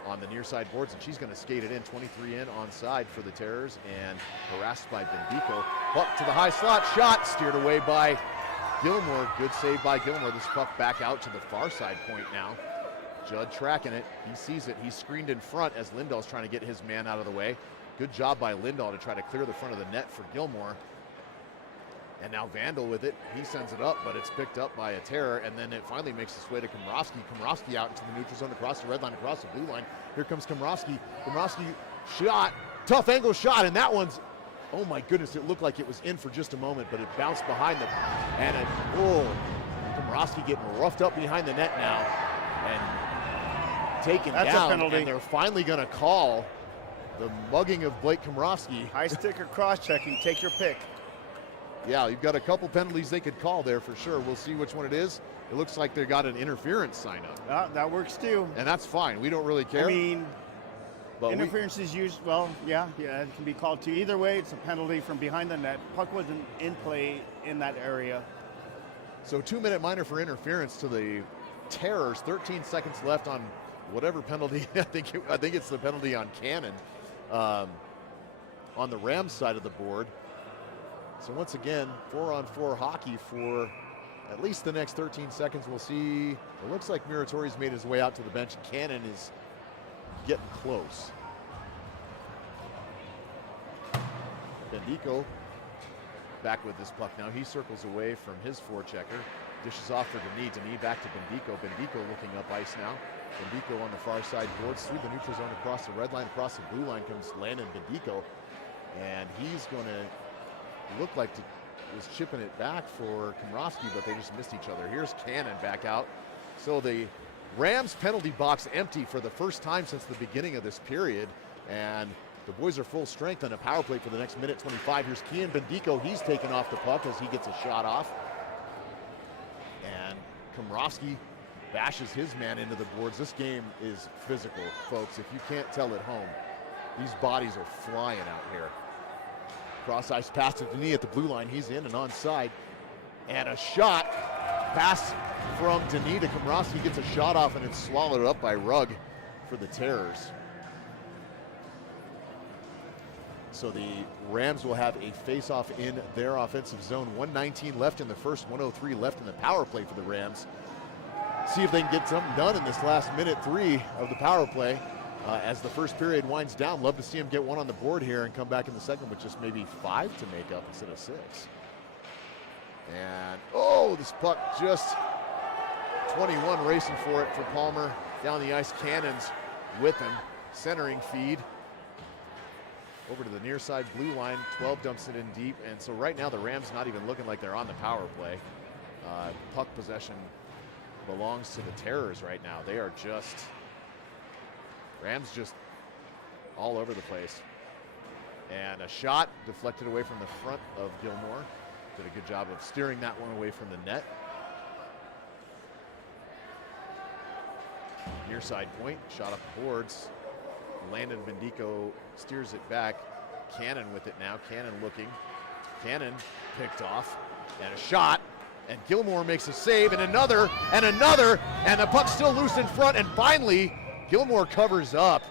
on the near side boards, and she's going to skate it in. 23 in onside for the Terrors, and harassed by Bendico. Puck to the high slot, shot steered away by Gilmore. Good save by Gilmore. This puck back out to the far side point now. Judd tracking it. He sees it. He's screened in front as Lindahl's trying to get his man out of the way. Good job by Lindahl to try to clear the front of the net for Gilmore. And now Vandal with it. He sends it up, but it's picked up by a Terror, and then it finally makes its way to Komrowski. Komrowski out into the neutral zone, across the red line, across the blue line. Here comes Komrowski. Komrowski shot, tough angle shot, and that one's, oh my goodness, it looked like it was in for just a moment, but it bounced behind the, and it, Komrowski getting roughed up behind the net now, and taken down, and they're finally gonna call the mugging of Blake Komrowski. High stick or cross-checking, take your pick. Yeah, you've got a couple penalties they could call there for sure. We'll see which one it is. It looks like they got an interference sign up. That works too. And that's fine. We don't really care. I mean, But interference is used, yeah, it can be called too. Either way, it's a penalty from behind the net. Puck wasn't in play in that area. So 2-minute minor for interference to the Terrors. 13 seconds left on whatever penalty. I think it's the penalty on Cannon on the Rams side of the board. So once again, 4-on-4 hockey for at least the next 13 seconds. We'll see. It looks like Muratori's made his way out to the bench. Cannon is getting close. Bendico back with this puck now. He circles away from his forechecker. Dishes off for Denis. Denis back to Bendico. Bendico looking up ice now. Bendico on the far side, boards through the neutral zone across the red line, across the blue line comes Landon Bendico. And he's going to look like was chipping it back for Komrovsky, but they just missed each other. Here's Cannon back out. So the Rams penalty box empty for the first time since the beginning of this period. And the boys are full strength on a power play for the next minute 25. Here's Kian Bendico. He's taken off the puck as he gets a shot off. And Komrovsky bashes his man into the boards. This game is physical, folks. If you can't tell at home, these bodies are flying out here. Cross ice pass to Denis at the blue line. He's in and onside. And a shot. Pass from Denis to Komrovsky. Gets a shot off and it's swallowed up by Rugg for the Terrors. So the Rams will have a face-off in their offensive zone. 1:19 left in the first, 1:03 left in the power play for the Rams. See if they can get something done in this last minute 3 of the power play. As the first period winds down, love to see him get one on the board here and come back in the second with just maybe 5 to make up instead of 6. And, oh, this puck just 21 racing for it for Palmer. Down the ice, Cannon's with him. Centering feed. Over to the near side blue line, 12 dumps it in deep. And so right now the Rams not even looking like they're on the power play. Puck possession belongs to the Terrors right now. They are just, Rams just all over the place. And a shot deflected away from the front of Gilmore. Did a good job of steering that one away from the net. Near side point, shot up the boards. Landon Bendico steers it back. Cannon with it now. Cannon looking. Cannon picked off. And a shot. And Gilmore makes a save. And another. And another. And the puck's still loose in front. And finally, Gilmore covers up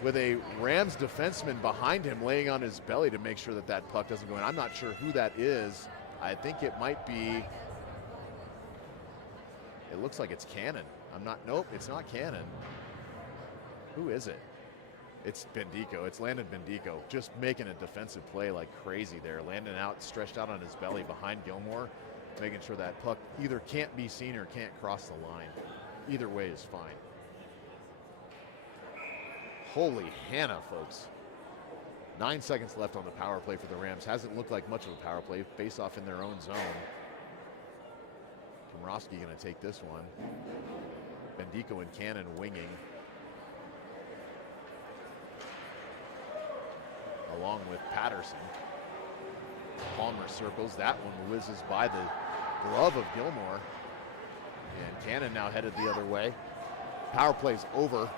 with a Rams defenseman behind him laying on his belly to make sure that that puck doesn't go in. I'm not sure who that is. I think it might be, it looks like it's Cannon. Nope, it's not Cannon. Who is it? It's Bendico. It's Landon Bendico. Just making a defensive play like crazy there. Landon out, stretched out on his belly behind Gilmore, making sure that puck either can't be seen or can't cross the line. Either way is fine. Holy Hannah, folks. 9 seconds left on the power play for the Rams. Hasn't looked like much of a power play. Face off in their own zone. Komrovsky going to take this one. Bendico and Cannon winging. Along with Patterson. Palmer circles. That one whizzes by the glove of Gilmore. And Cannon now headed the other way. Power play's over.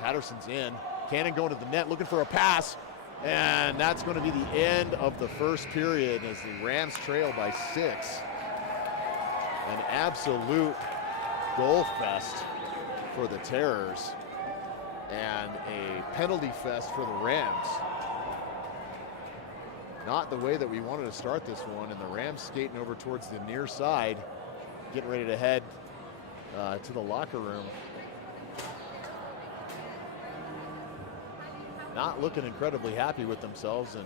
Patterson's in. Cannon going to the net, looking for a pass. And that's going to be the end of the first period as the Rams trail by 6. An absolute goal fest for the Terrors. And a penalty fest for the Rams. Not the way that we wanted to start this one. And the Rams skating over towards the near side, getting ready to head to the locker room. Not looking incredibly happy with themselves, and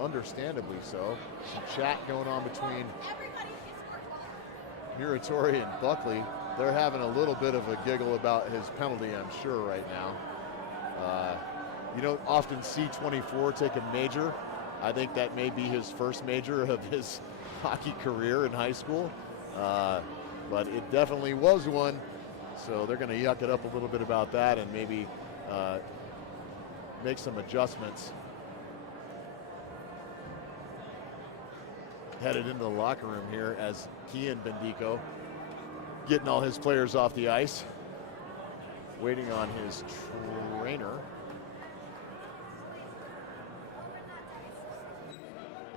understandably so. Some chat going on between Muratori and Buckley. They're having a little bit of a giggle about his penalty, I'm sure, right now. You don't often see 24 take a major. I think that may be his first major of his hockey career in high school. But it definitely was one, so they're going to yuck it up a little bit about that and maybe make some adjustments. headed into the locker room here as Kian Bendico getting all his players off the ice, waiting on his trainer.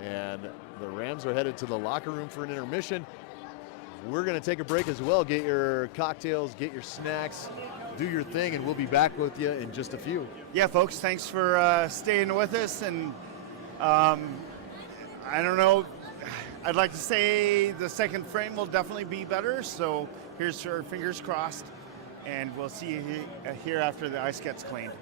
And the Rams are headed to the locker room for an intermission. We're going to take a break as well. Get your cocktails, get your snacks, do your thing, and we'll be back with you in just a few. Yeah, folks, thanks for staying with us. And I don't know, I'd like to say the second frame will definitely be better. So here's our fingers crossed, and we'll see you here after the ice gets cleaned.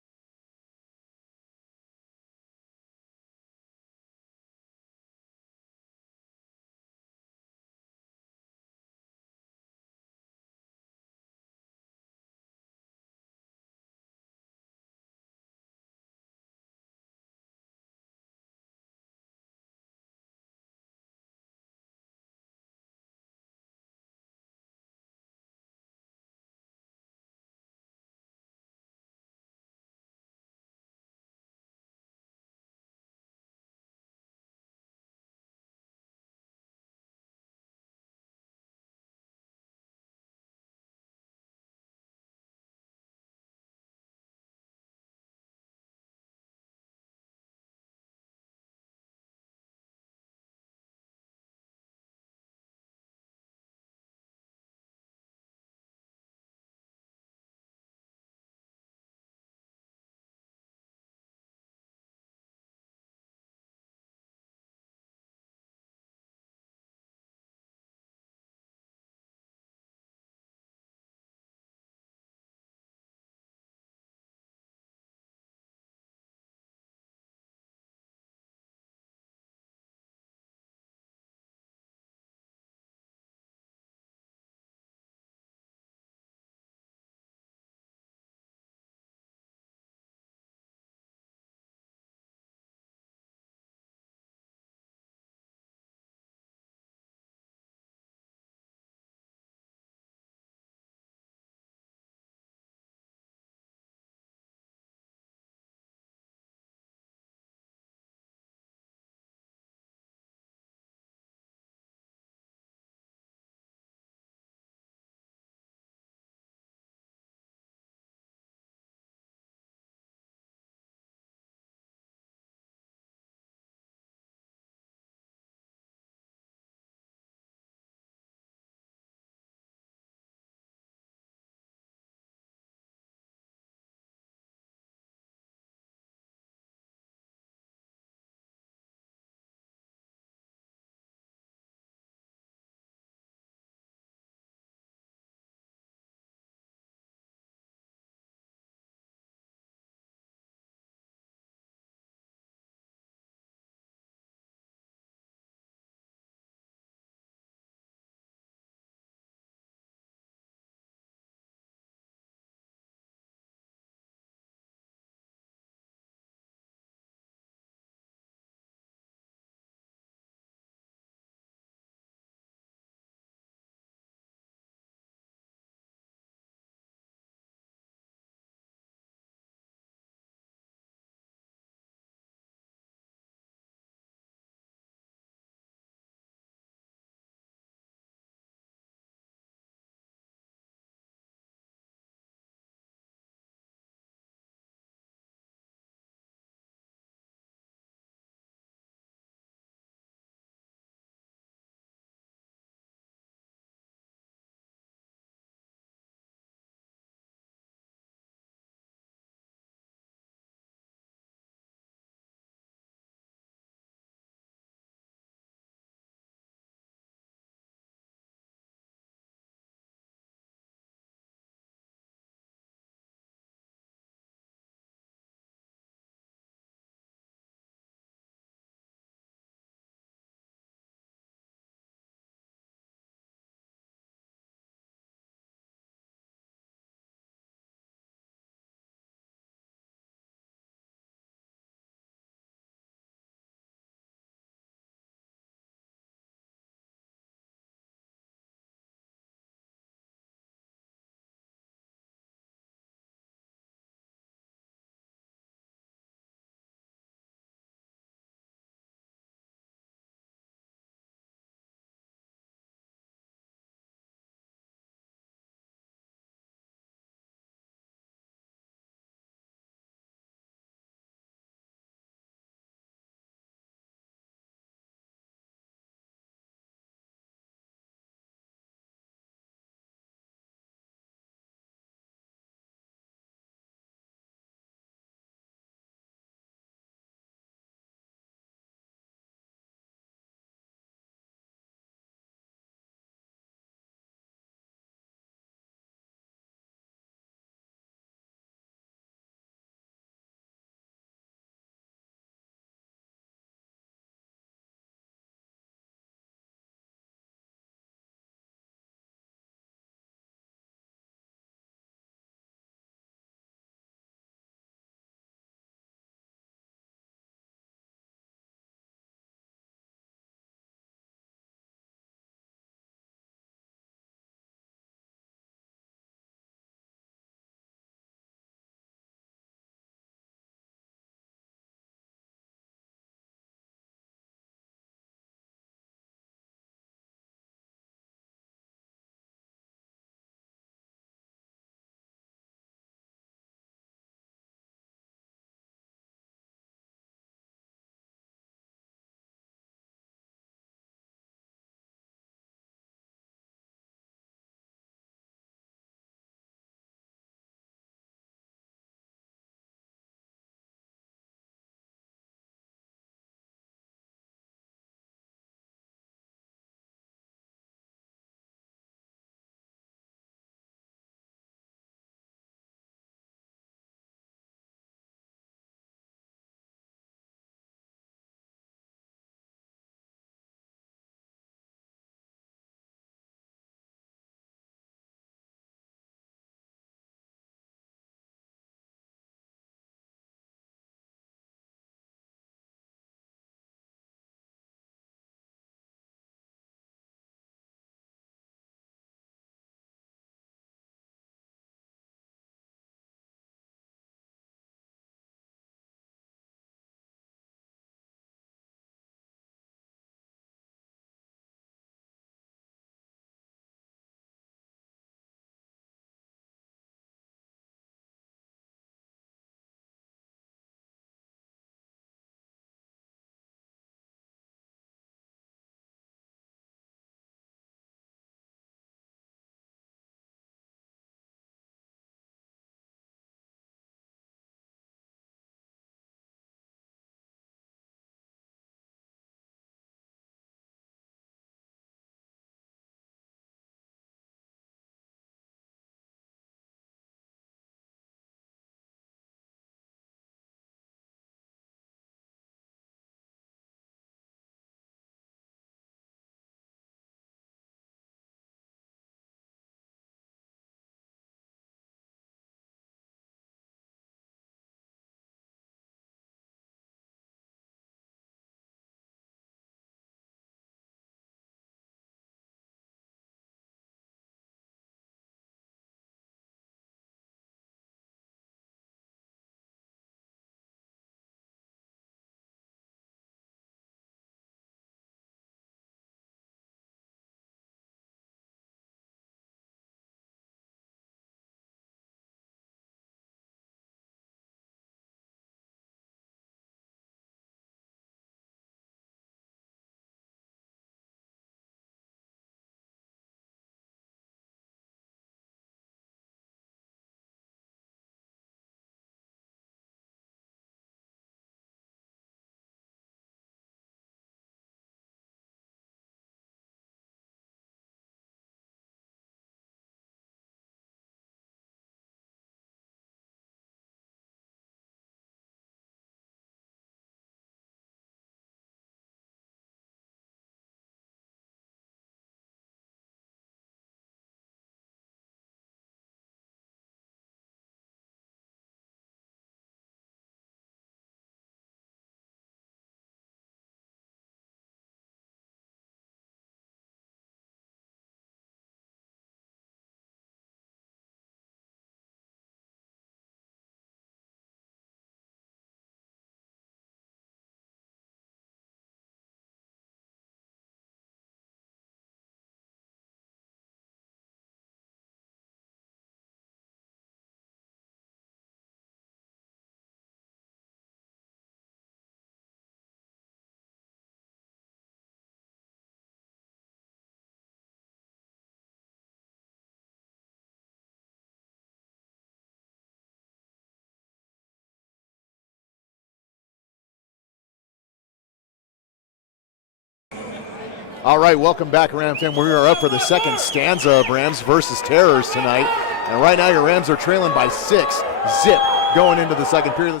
All right, welcome back, Ram fam. We are up for the second stanza of Rams versus Terrors tonight. And right now your Rams are trailing by 6. Zip going into the second period.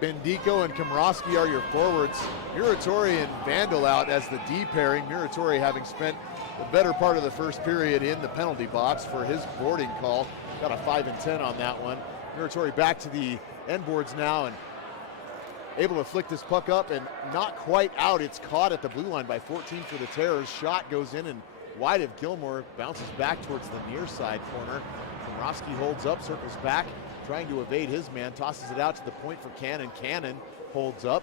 Bendico and Komrosky are your forwards. Muratori and Vandal out as the D pairing. Muratori having spent the better part of the first period in the penalty box for his boarding call. Got a 5 and 10 on that one. Muratori back to the end boards now and able to flick this puck up and not quite out. It's caught at the blue line by 14 for the Terrors. Shot goes in and wide of Gilmore, bounces back towards the near side corner. Komrosky holds up, circles back, trying to evade his man, tosses it out to the point for Cannon. Cannon holds up,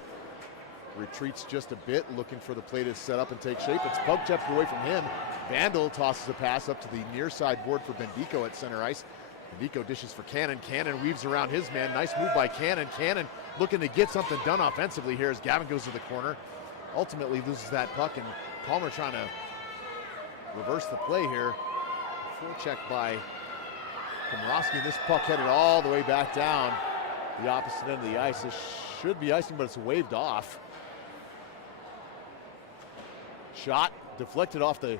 retreats just a bit, looking for the play to set up and take shape. It's puck checked away from him. Vandal tosses a pass up to the near side board for Bendico at center ice. Bendico dishes for Cannon. Cannon weaves around his man. Nice move by Cannon. Cannon looking to get something done offensively here as Gavin goes to the corner. Ultimately loses that puck, and Palmer trying to reverse the play here. Forecheck by Komrosky. This puck headed all the way back down the opposite end of the ice. This should be icing, but it's waved off. Shot deflected off the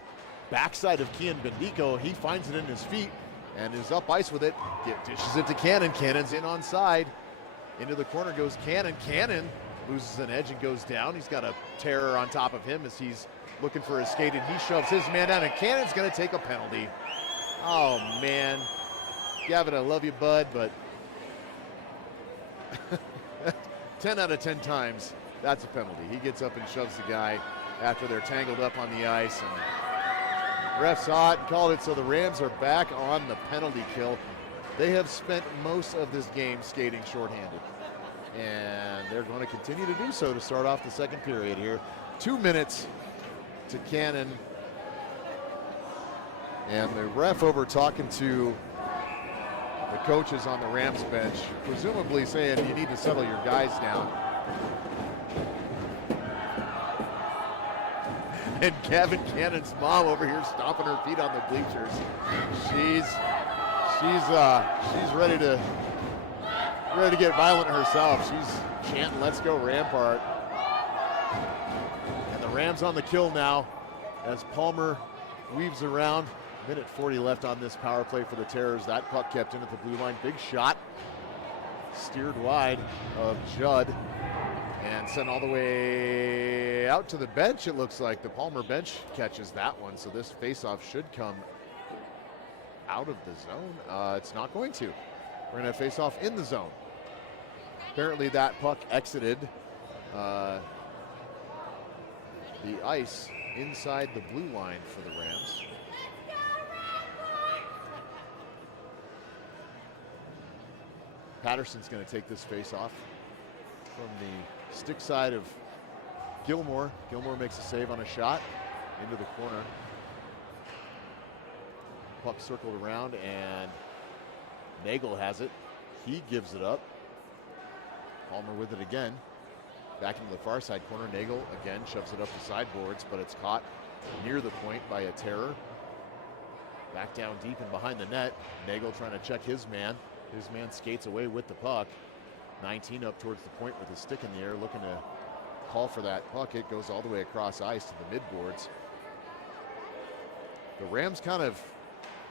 backside of Kian Bendico. He finds it in his feet and is up ice with it. Dishes it to Cannon. Cannon's in on side. Into the corner goes Cannon. Cannon loses an edge and goes down. He's got a terror on top of him as he's looking for his skate, and he shoves his man down, and Cannon's going to take a penalty. Oh, man. Gavin, I love you, bud, but 10 out of 10 times, that's a penalty. He gets up and shoves the guy after they're tangled up on the ice, and ref saw it and called it, so the Rams are back on the penalty kill. They have spent most of this game skating shorthanded, and they're going to continue to do so to start off the second period here. 2 minutes to Cannon, and the ref over talking to the coaches on the Rams bench, presumably saying you need to settle your guys down. And Gavin Cannon's mom over here stomping her feet on the bleachers. She's ready to get violent herself. She's chanting, "Let's go Rampart." And the Rams on the kill now as Palmer weaves around. Minute 40 left on this power play for the Terrors. That puck kept in at the blue line. Big shot. Steered wide of Judd and sent all the way out to the bench. It looks like the Palmer bench catches that one. So this faceoff should come out of the zone. It's not going to. We're going to face off in the zone. Apparently that puck exited the ice inside the blue line for the Rams. Patterson's going to take this face off from the stick side of Gilmore. Gilmore makes a save on a shot into the corner. Puck circled around and Nagel has it. He gives it up. Palmer with it again. Back into the far side corner. Nagel again shoves it up the sideboards, but it's caught near the point by a Terror. Back down deep and behind the net. Nagel trying to check his man. His man skates away with the puck. 19 up towards the point with his stick in the air, looking to call for that puck. It goes all the way across ice to the midboards. The Rams kind of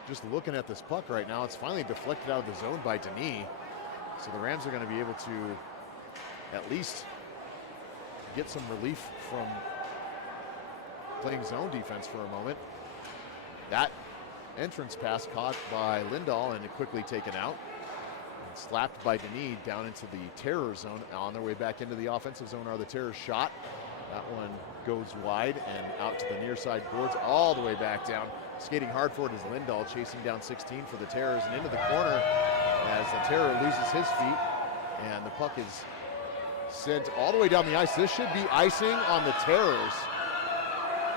just looking at this puck right now. It's finally deflected out of the zone by Denis. So the Rams are going to be able to at least get some relief from playing zone defense for a moment. That entrance pass caught by Lindahl and quickly taken out. Slapped by Denis down into the Terror zone. On their way back into the offensive zone are the Terror. Shot That one goes wide and out to the near side boards, all the way back down. Skating hard for it is Lindahl, chasing down 16 for the Terrors and into the corner as the Terror loses his feet, and the puck is sent all the way down the ice. This should be icing on the Terrors.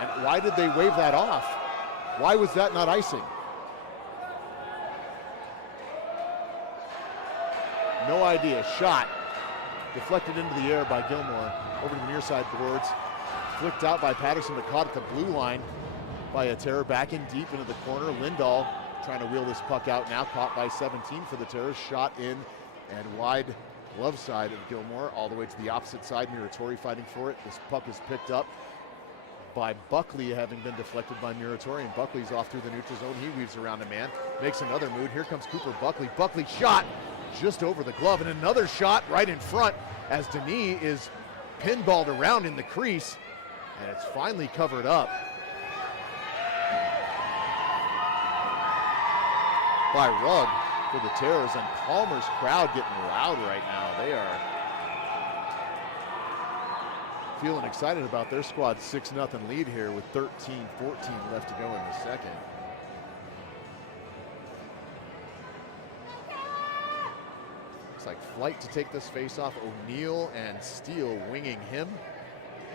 And why did they wave that off? Why was that not icing? No idea. Shot deflected into the air by Gilmore over to the near side boards. Flicked out by Patterson, but caught at the blue line by a Terror. Backing deep into the corner. Lindahl trying to wheel this puck out now. Caught by 17 for the Terrors. Shot in and wide glove side of Gilmore all the way to the opposite side. Muratori fighting for it. This puck is picked up by Buckley, having been deflected by Muratori, and Buckley's off through the neutral zone. He weaves around a man, makes another move. Here comes Cooper Buckley. Buckley shot just over the glove, and another shot right in front as Denis is pinballed around in the crease, and it's finally covered up by Rugg for the Terrors. And Palmer's crowd getting loud right now. They are feeling excited about their squad's 6-0 lead here with 13-14 left to go in the second. Looks like Flight to take this face-off. O'Neill and Steele winging him.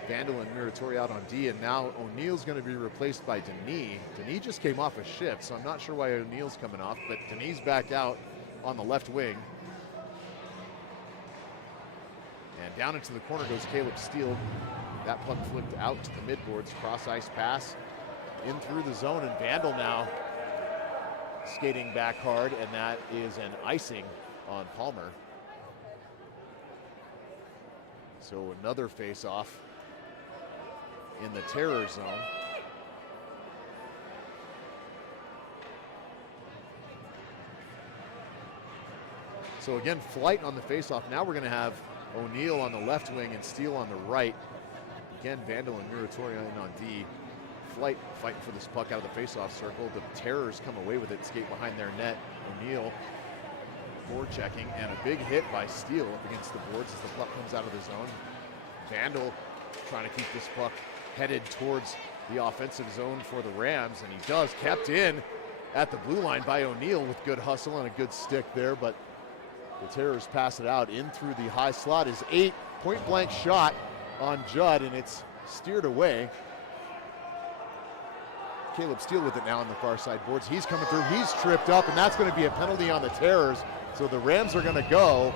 Vandal and Muratori out on D, and now O'Neill's going to be replaced by Denis. Denis just came off a shift, so I'm not sure why O'Neill's coming off, but Denis back out on the left wing. And down into the corner goes Caleb Steele. That puck flicked out to the midboards. Cross ice pass in through the zone, and Vandal now skating back hard, and that is an icing on Palmer. So another face-off in the Terror zone. So again, Flight on the face-off. Now we're going to have O'Neill on the left wing and Steele on the right. Again, Vandal and Muratori in on D. Flight fighting for this puck out of the face-off circle. The Terrors come away with it, skate behind their net. O'Neill forward checking, and a big hit by Steele up against the boards as the puck comes out of the zone. Vandal trying to keep this puck headed towards the offensive zone for the Rams, and he does. Kept in at the blue line by O'Neill with good hustle and a good stick there, but the Terrors pass it out. In through the high slot is 8, point-blank shot on Judd, and it's steered away. Caleb Steele with it now on the far side boards. He's coming through, he's tripped up, and that's going to be a penalty on the Terrors. So the Rams are going to go.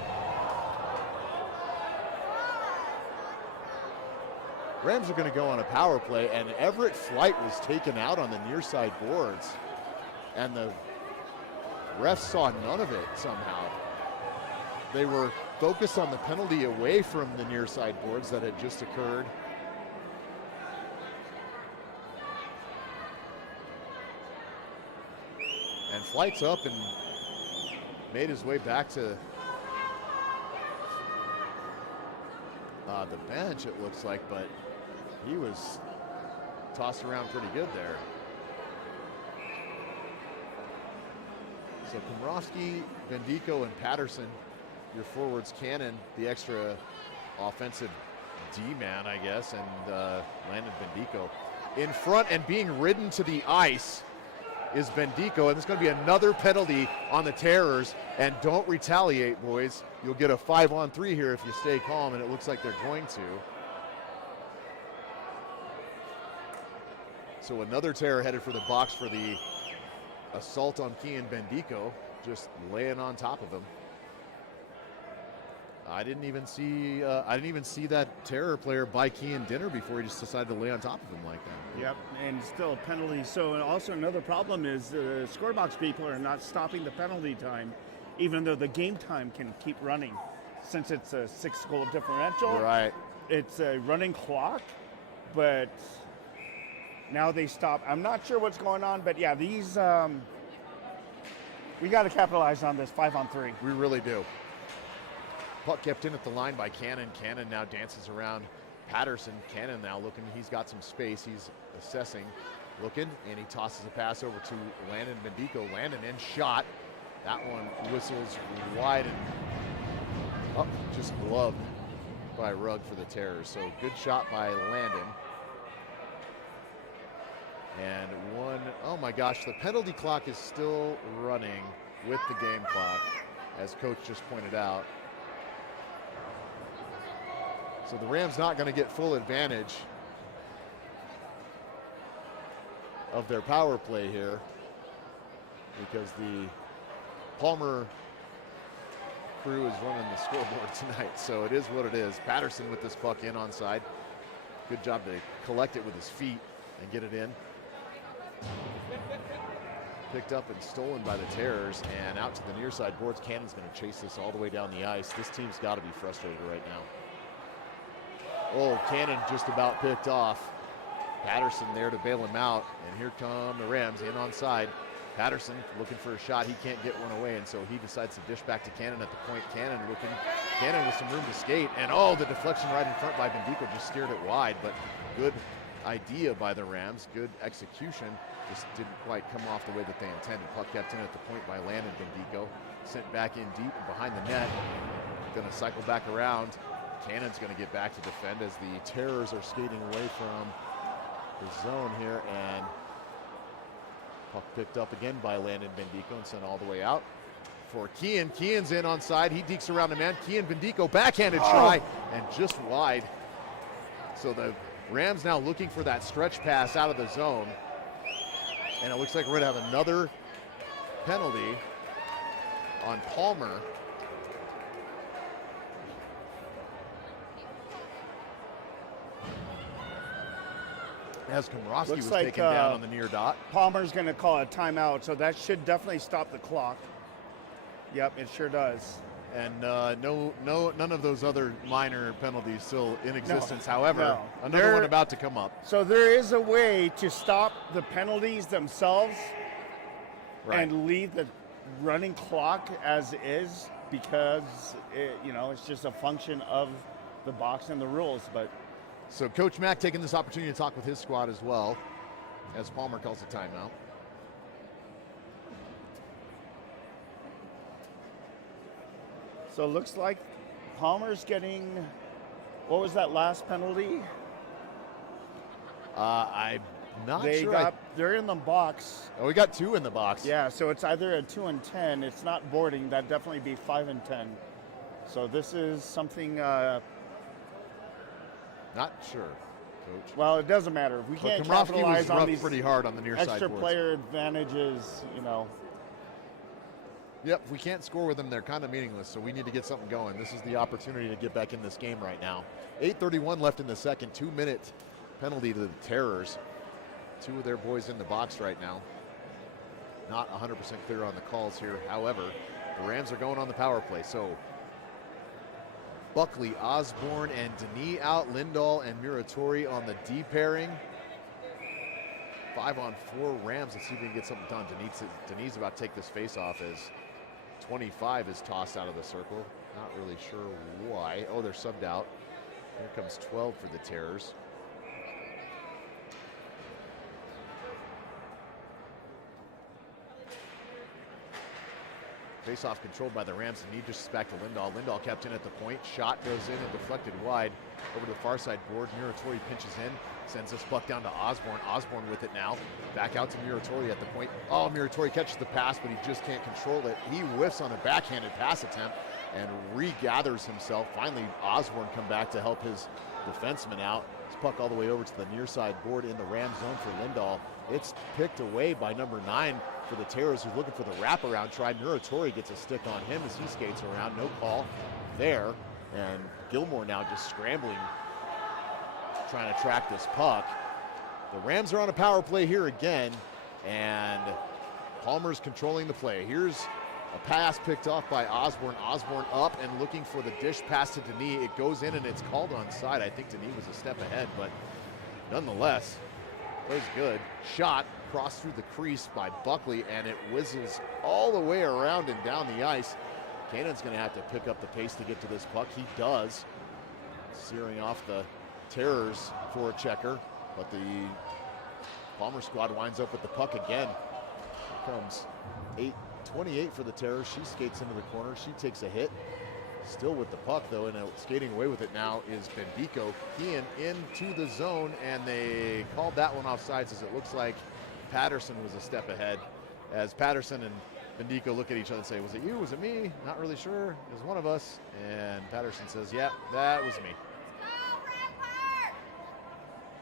Rams are going to go on a power play, and Everett Flight was taken out on the near side boards, and the refs saw none of it somehow. They were focused on the penalty away from the near side boards that had just occurred. And Flight's up and made his way back to the bench, it looks like, but he was tossed around pretty good there. So Komrovsky, Bendico, and Patterson, your forwards. Cannon, the extra offensive D-man, I guess, and Landon Bendico. In front and being ridden to the ice is Bendico, and there's going to be another penalty on the Terrors. And don't retaliate, boys. You'll get a 5-on-3 here if you stay calm, and it looks like they're going to. So another Terror headed for the box for the assault on Kian Bendico, just laying on top of him. I didn't even see that Terror player buy Kian dinner before he just decided to lay on top of him like that. Yep, and still a penalty. So and also another problem is the scorebox people are not stopping the penalty time, even though the game time can keep running. Since it's a 6-goal differential, Right. It's a running clock, but now they stop. I'm not sure what's going on, but yeah, these we got to capitalize on this 5-on-3. We really do. Puck kept in at the line by Cannon. Cannon now dances around Patterson. Cannon now looking, he's got some space. He's assessing, looking, and he tosses a pass over to Landon Bendico. Landon in shot. That one whistles wide and just gloved by Rugg for the Terrors. So good shot by Landon. And oh my gosh, the penalty clock is still running with the game clock, as Coach just pointed out. So the Rams not going to get full advantage of their power play here because the Palmer crew is running the scoreboard tonight. So it is what it is. Patterson with this puck in onside. Good job to collect it with his feet and get it in. Picked up and stolen by the Terrors, and out to the near side boards. Cannon's going to chase this all the way down the ice. This team's got to be frustrated right now. Oh, Cannon just about picked off. Patterson there to bail him out, and here come the Rams in onside. Patterson looking for a shot. He can't get one away, and so he decides to dish back to Cannon at the point. Cannon with some room to skate, and oh, the deflection right in front by Bendico just steered it wide, but good idea by the Rams, good execution, just didn't quite come off the way that they intended. Puck kept in at the point by Landon Bendico, sent back in deep and behind the net. Gonna cycle back around. Cannon's gonna get back to defend as the Terrors are skating away from the zone here, and puck picked up again by Landon Bendico and sent all the way out for Kean. Kean's in onside. He dekes around the man. Kean Bendico backhanded try and just wide. So the Rams now looking for that stretch pass out of the zone. And it looks like we're going to have another penalty on Palmer. As Komorowski was taken down on the near dot. Palmer's going to call a timeout, so that should definitely stop the clock. Yep, it sure does. And none of those other minor penalties still in existence. However, another one about to come up. So there is a way to stop the penalties themselves and leave the running clock as is, because it's just a function of the box and the rules. But so Coach Mack taking this opportunity to talk with his squad as well, as Palmer calls a timeout. So it looks like Palmer's getting, what was that last penalty? I'm not sure. They're in the box. Oh, we got 2 in the box. Yeah, so it's either a 2 and 10. It's not boarding. That'd definitely be 5 and 10. So this is something. Not sure, Coach. Well, it doesn't matter. If we can't capitalize on these pretty hard on the near side extra boards. Player advantages, Yep, if we can't score with them, they're kind of meaningless, so we need to get something going. This is the opportunity to get back in this game right now. 8:31 left in the second, 2-minute penalty to the Terrors. 2 of their boys in the box right now. Not 100% clear on the calls here. However, the Rams are going on the power play. So Buckley, Osborne, and Denis out. Lindahl and Muratori on the D pairing. 5-on-4 Rams. Let's see if we can get something done. Denis about to take this face off as 25 is tossed out of the circle. Not really sure why. Oh, they're subbed out. Here comes 12 for the Terrors. Face-off controlled by the Rams, and he just back to Lindahl. Lindahl kept in at the point. Shot goes in and deflected wide over to the far side board. Muratori pinches in, sends this puck down to Osborne. Osborne with it now. Back out to Muratori at the point. Oh, Muratori catches the pass, but he just can't control it. He whiffs on a backhanded pass attempt and regathers himself. Finally, Osborne come back to help his defenseman out. This puck all the way over to the near side board in the Ram zone for Lindahl. It's picked away by number 9 for the Terrors, who's looking for the wraparound try. Muratori gets a stick on him as he skates around. No call there. And Gilmore now just scrambling, trying to track this puck. The Rams are on a power play here again, and Palmer's controlling the play. Here's a pass picked off by Osborne. Osborne up and looking for the dish pass to Denis. It goes in and it's called onside. I think Denis was a step ahead, but nonetheless, plays good. Shot crossed through the crease by Buckley, and it whistles all the way around and down the ice. Cannon's going to have to pick up the pace to get to this puck. He does, searing off the Terrors for a checker, but the Palmer squad winds up with the puck again. Here comes 8:28 for the Terrors. She skates into the corner. She takes a hit, Still with the puck though, and skating away with it now is Bendico. Kean into the zone, and they called that one offsides, as it looks like Patterson was a step ahead. As Patterson and Bendico look at each other and say, was it you, was it me? Not really sure, it was one of us. And Patterson says, yeah, that was me.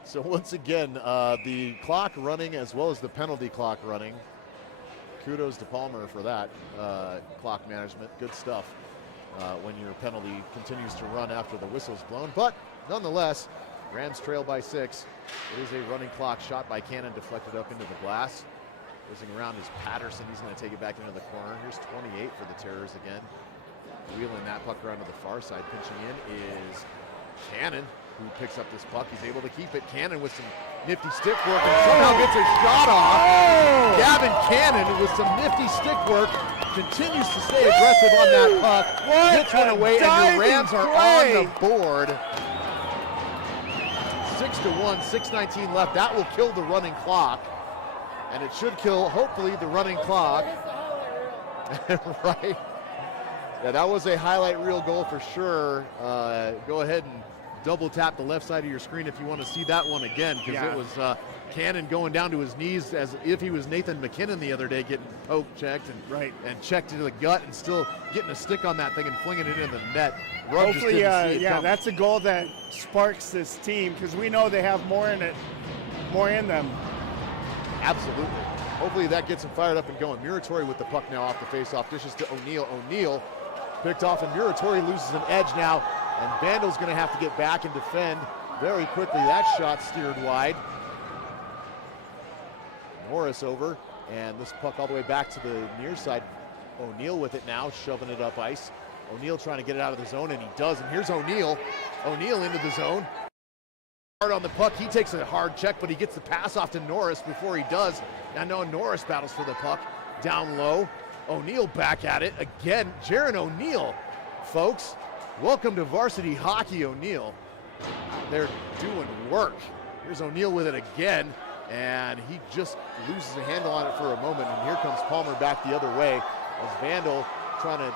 So once again, the clock running as well as the penalty clock running. Kudos to Palmer for that clock management, good stuff. When your penalty continues to run after the whistle's blown. But nonetheless, Rams trail by 6. It is a running clock, shot by Cannon, deflected up into the glass. Whizzing around is Patterson. He's going to take it back into the corner. Here's 28 for the Terrors again. Wheeling that puck around to the far side. Pinching in is Cannon, who picks up this puck. He's able to keep it. Cannon with some nifty stick work and somehow gets a shot off. Gavin Cannon with some nifty stick work continues to stay aggressive on that puck. Gets one away, and the Rams are on the board. 6-1, 6:19 left. That will kill the running clock. And it should kill, hopefully, the running clock. Right. Yeah, that was a highlight reel goal for sure. Go ahead and double tap the left side of your screen if you want to see that one again, because it was Cannon going down to his knees as if he was Nathan McKinnon the other day, getting poked, checked, and checked to the gut, and still getting a stick on that thing and flinging it into the net. Hopefully, that's a goal that sparks this team, because we know they have more in them. Absolutely. Hopefully that gets him fired up and going. Muratori with the puck now off the face-off. Dishes to O'Neill. O'Neill picked off, and Muratori loses an edge now. And Vandal's going to have to get back and defend very quickly. That shot steered wide. Norris over, and this puck all the way back to the near side. O'Neill with it now, shoving it up ice. O'Neill trying to get it out of the zone, and he does. And here's O'Neill. O'Neill into the zone. Hard on the puck. He takes a hard check, but he gets the pass off to Norris before he does. And now Norris battles for the puck down low. O'Neill back at it again. Jaron O'Neill, folks. Welcome to varsity hockey, O'Neill. They're doing work. Here's O'Neill with it again, and he just loses a handle on it for a moment. And here comes Palmer back the other way as Vandal trying to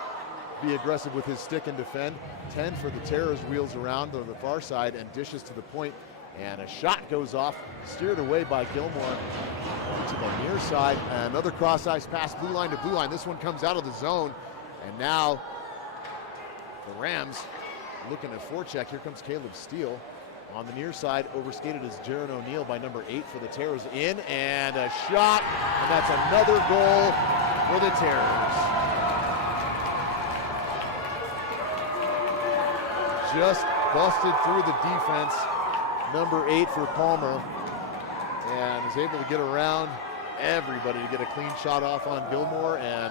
be aggressive with his stick and defend. 10 for the Terrors, wheels around on the far side and dishes to the point. And a shot goes off, steered away by Gilmore to the near side. Another cross ice pass, blue line to blue line. This one comes out of the zone. And now the Rams looking at forecheck. Here comes Caleb Steele. On the near side, overskated is Jaron O'Neill by number 8 for the Terrors. In, and a shot. And that's another goal for the Terrors. Just busted through the defense. Number 8 for Palmer, and is able to get around everybody to get a clean shot off on Gilmore, and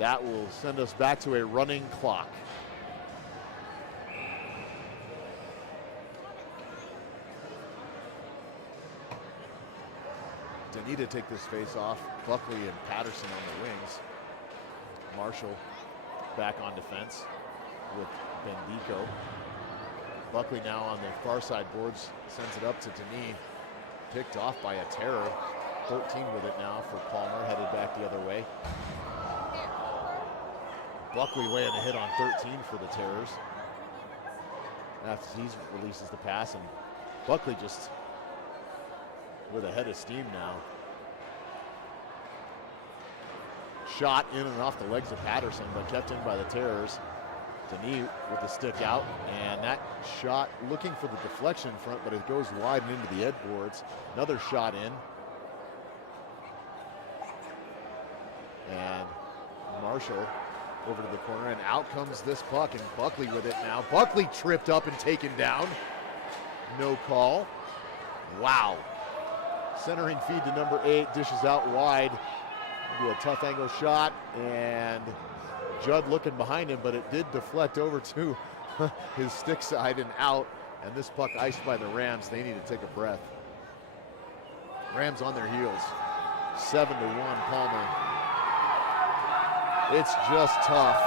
that will send us back to a running clock. Danita take this face off. Buckley and Patterson on the wings. Marshall back on defense with Bendico. Buckley now on the far side boards, sends it up to Denis. Picked off by a Terror. 13 with it now for Palmer, headed back the other way. Buckley laying a hit on 13 for the Terrors. After he releases the pass, and Buckley just with a head of steam now. Shot in and off the legs of Patterson, but kept in by the Terrors. Denis with the stick out, and that shot looking for the deflection front, but it goes wide and into the Ed boards. Another shot in. And Marshall over to the corner, and out comes this puck, and Buckley with it now. Buckley tripped up and taken down. No call. Wow. Centering feed to number 8, dishes out wide. Do a tough angle shot, and Judd looking behind him, but it did deflect over to his stick side and out, and this puck iced by the Rams. They need to take a breath. Rams on their heels. 7-1 Palmer. It's just tough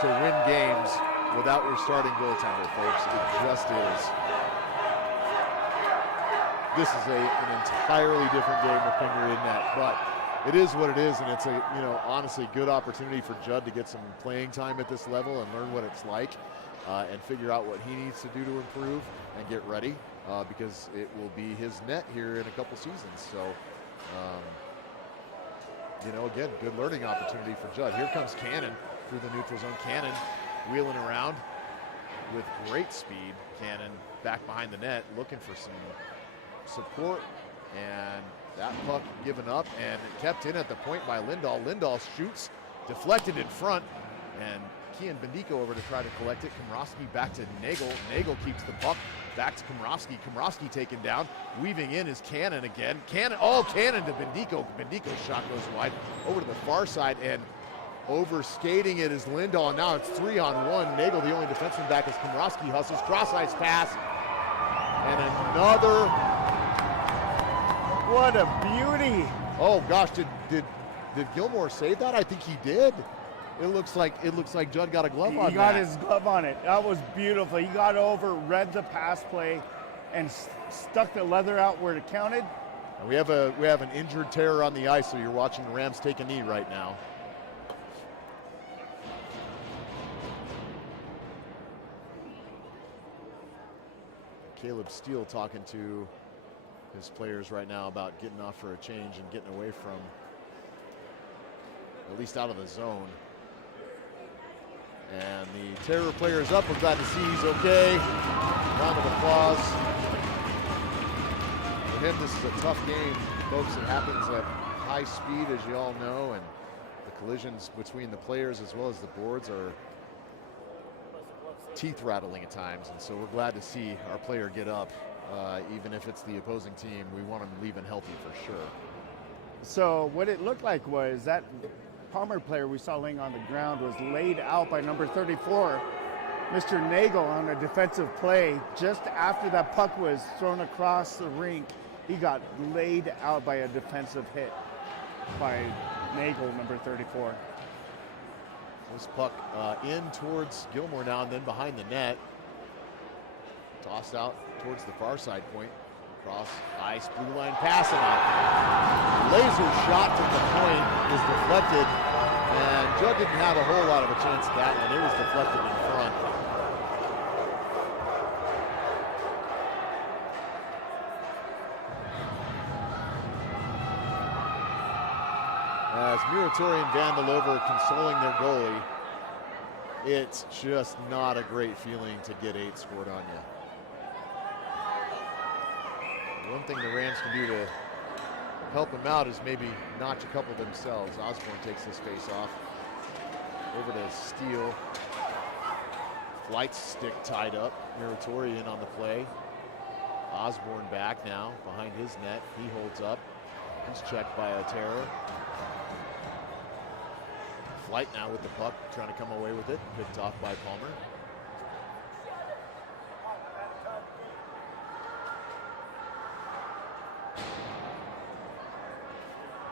to win games without your starting goaltender, folks. It just is. This is an entirely different game with finger in net, but It is what it is, and it's a honestly good opportunity for Judd to get some playing time at this level and learn what it's like, and figure out what he needs to do to improve and get ready, because it will be his net here in a couple seasons. So, again, good learning opportunity for Judd. Here comes Cannon through the neutral zone. Cannon wheeling around with great speed. Cannon back behind the net, looking for some support, and that puck given up and kept in at the point by Lindahl. Lindahl shoots, deflected in front, and Kian Bendico over to try to collect it. Komrowski back to Nagel. Nagel keeps the puck, back to Komrowski. Komrowski taken down. Weaving in is Cannon again. Cannon to Bendico. Bendico's shot goes wide over to the far side, and over skating it is Lindahl, and now it's 3-on-1. Nagel, the only defenseman back, as Komrowski hustles. Cross-ice pass, and another. What a beauty! Oh gosh, did Gilmore save that? I think he did. It looks like Judd got a glove on that. He got his glove on it. That was beautiful. He got over, read the pass play, and stuck the leather out where it counted. And we have an injured Terror on the ice, so you're watching the Rams take a knee right now. Caleb Steele talking to his players right now about getting off for a change and getting away from, at least out of the zone. And the Terror player is up. We're glad to see he's okay. Round of applause. For him, this is a tough game, folks. It happens at high speed, as you all know, and the collisions between the players as well as the boards are teeth rattling at times, and so we're glad to see our player get up. Even if it's the opposing team, we want him leaving healthy for sure. So what it looked like was that Palmer player we saw laying on the ground was laid out by number 34, Mr. Nagel, on a defensive play. Just after that puck was thrown across the rink, he got laid out by a defensive hit by Nagel, number 34. This puck in towards Gilmore now, and then behind the net. Tossed out towards the far side point. Cross ice, blue line pass, and a laser shot from the point is deflected. And Judd didn't have a whole lot of a chance at that one. It was deflected in front. As Muratori and Vandalover consoling their goalie, it's just not a great feeling to get 8 scored on you. One thing the Rams can do to help them out is maybe notch a couple themselves. Osborne takes this face off. Over to Steele. Flight's stick tied up. Muratori in on the play. Osborne back now behind his net. He holds up. He's checked by a Terror. Flight now with the puck, trying to come away with it. Picked off by Palmer.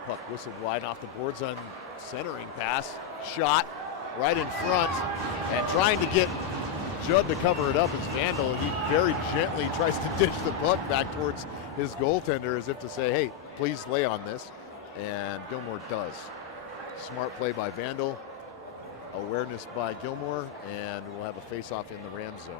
Puck whistled wide off the boards on centering pass. Shot right in front, and trying to get Judd to cover it up is Vandal. He very gently tries to ditch the puck back towards his goaltender as if to say, hey, please lay on this. And Gilmore does. Smart play by Vandal, awareness by Gilmore, and we'll have a face-off in the Rams zone.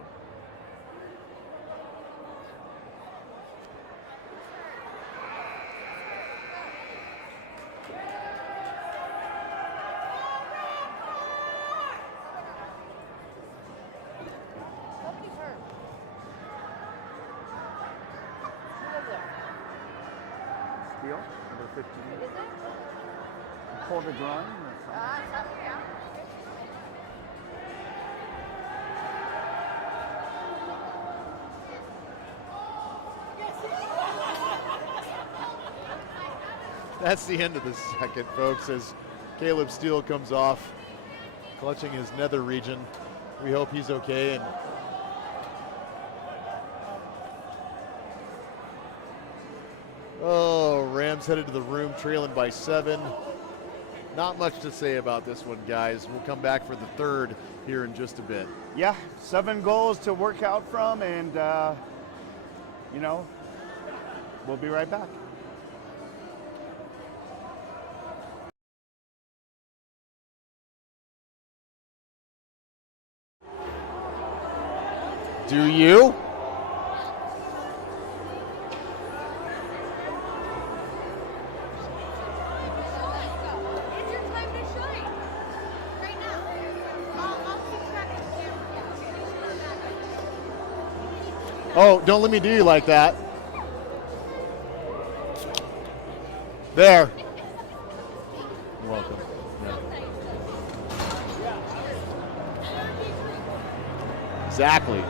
Steele, number 15. Pull the groin. That's the end of the second, folks, as Caleb Steele comes off, clutching his nether region. We hope he's okay. And Rams headed to the room, trailing by 7. Not much to say about this one, guys. We'll come back for the third here in just a bit. Yeah, 7 goals to work out from, and, we'll be right back. Do you? Oh, don't let me do you like that. There. You're welcome. Yeah. Exactly.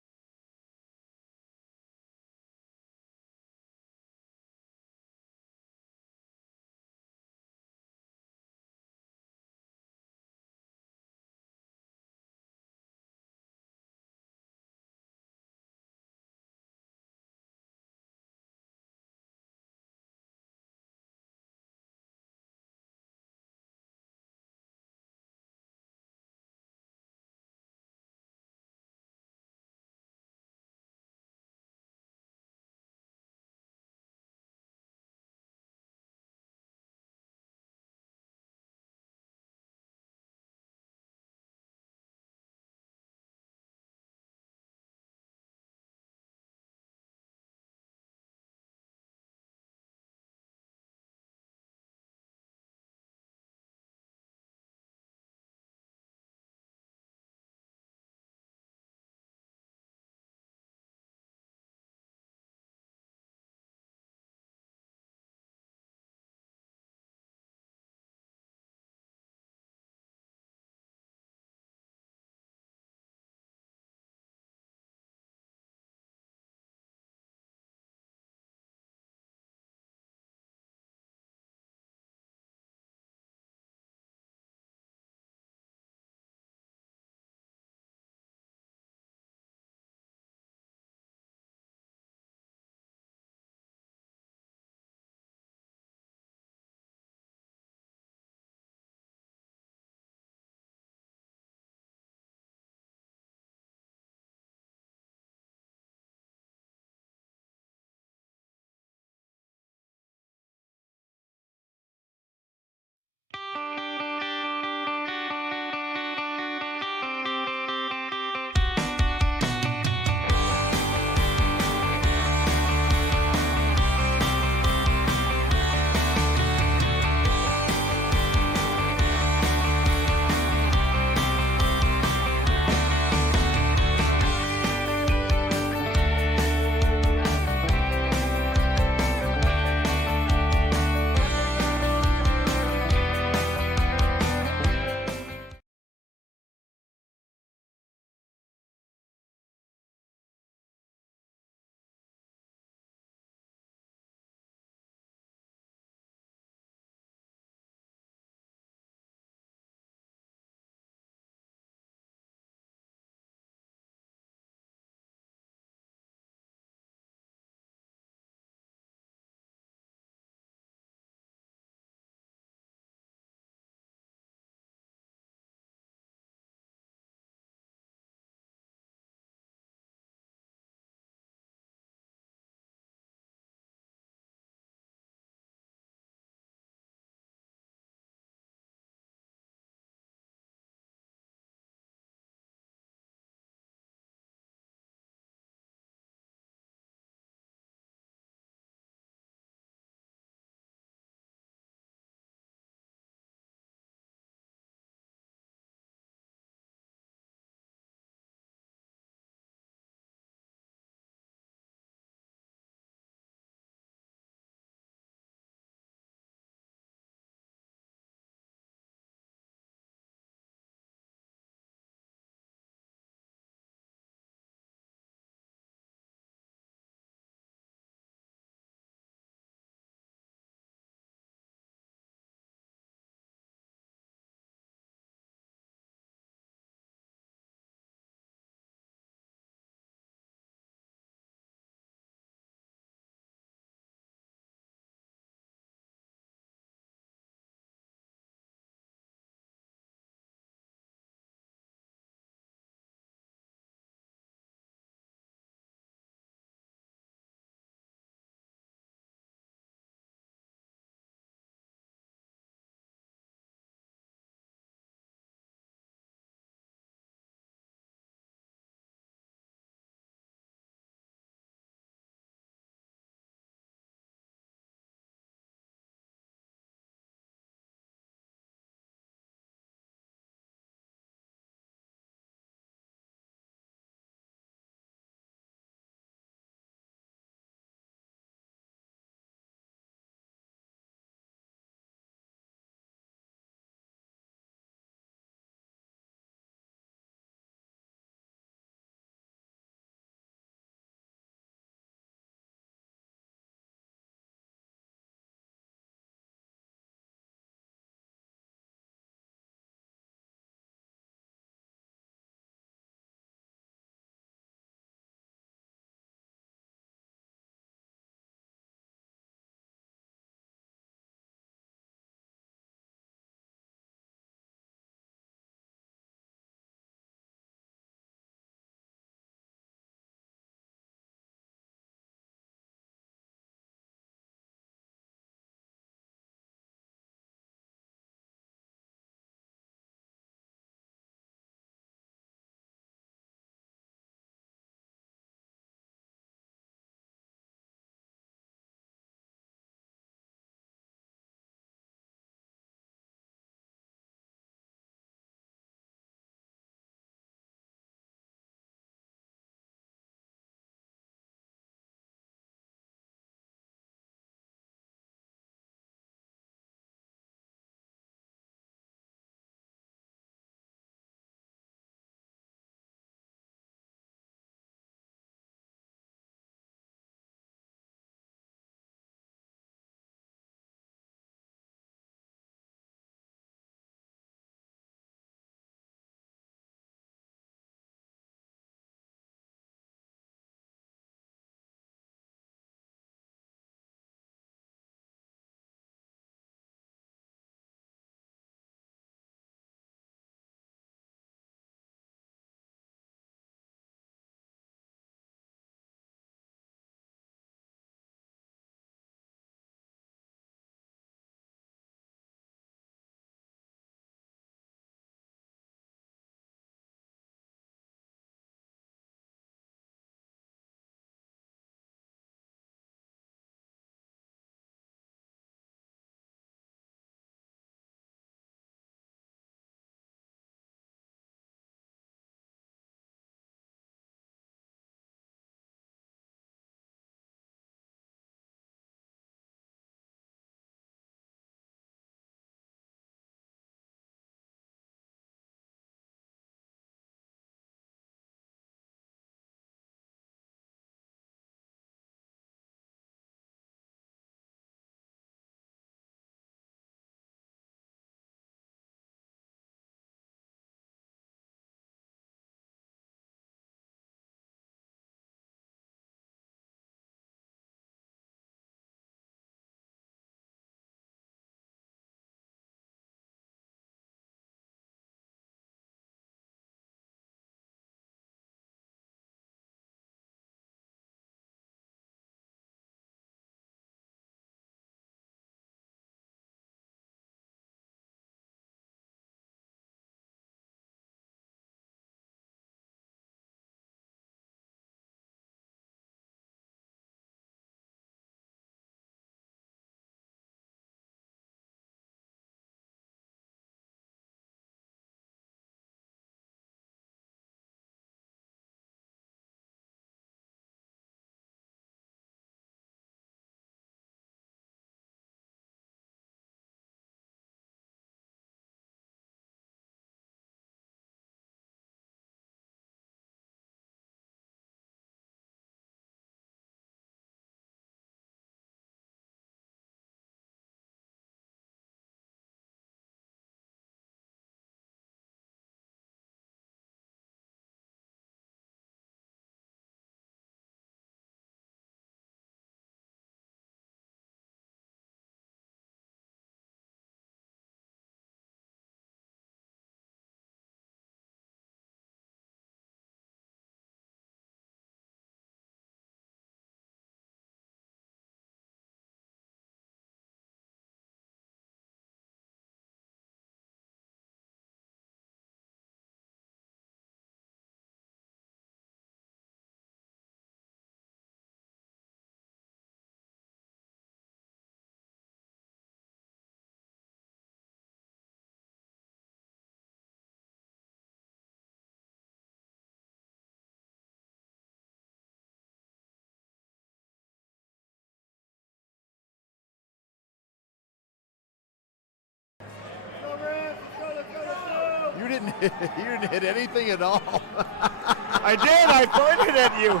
You didn't hit anything at all. I did. I pointed at you.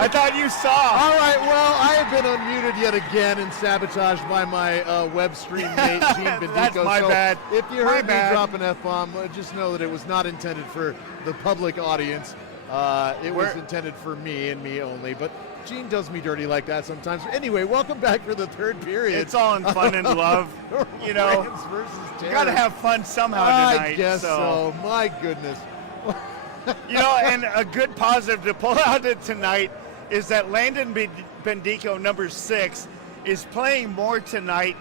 I thought you saw. All right, well, I have been unmuted yet again and sabotaged by my web stream mate, Gene Bendico. That's my bad. If you My heard me bad. drop an F-bomb, just know that it was not intended for the public audience. It was intended for me and me only, but Gene does me dirty like that sometimes. Anyway, welcome back for the third period. It's all in fun and love. You know, Rams versus you got to Terrors. have fun somehow tonight. I guess so. My goodness. You know, and a good positive to pull out of tonight is that Landon Bendico, number 6, is playing more tonight.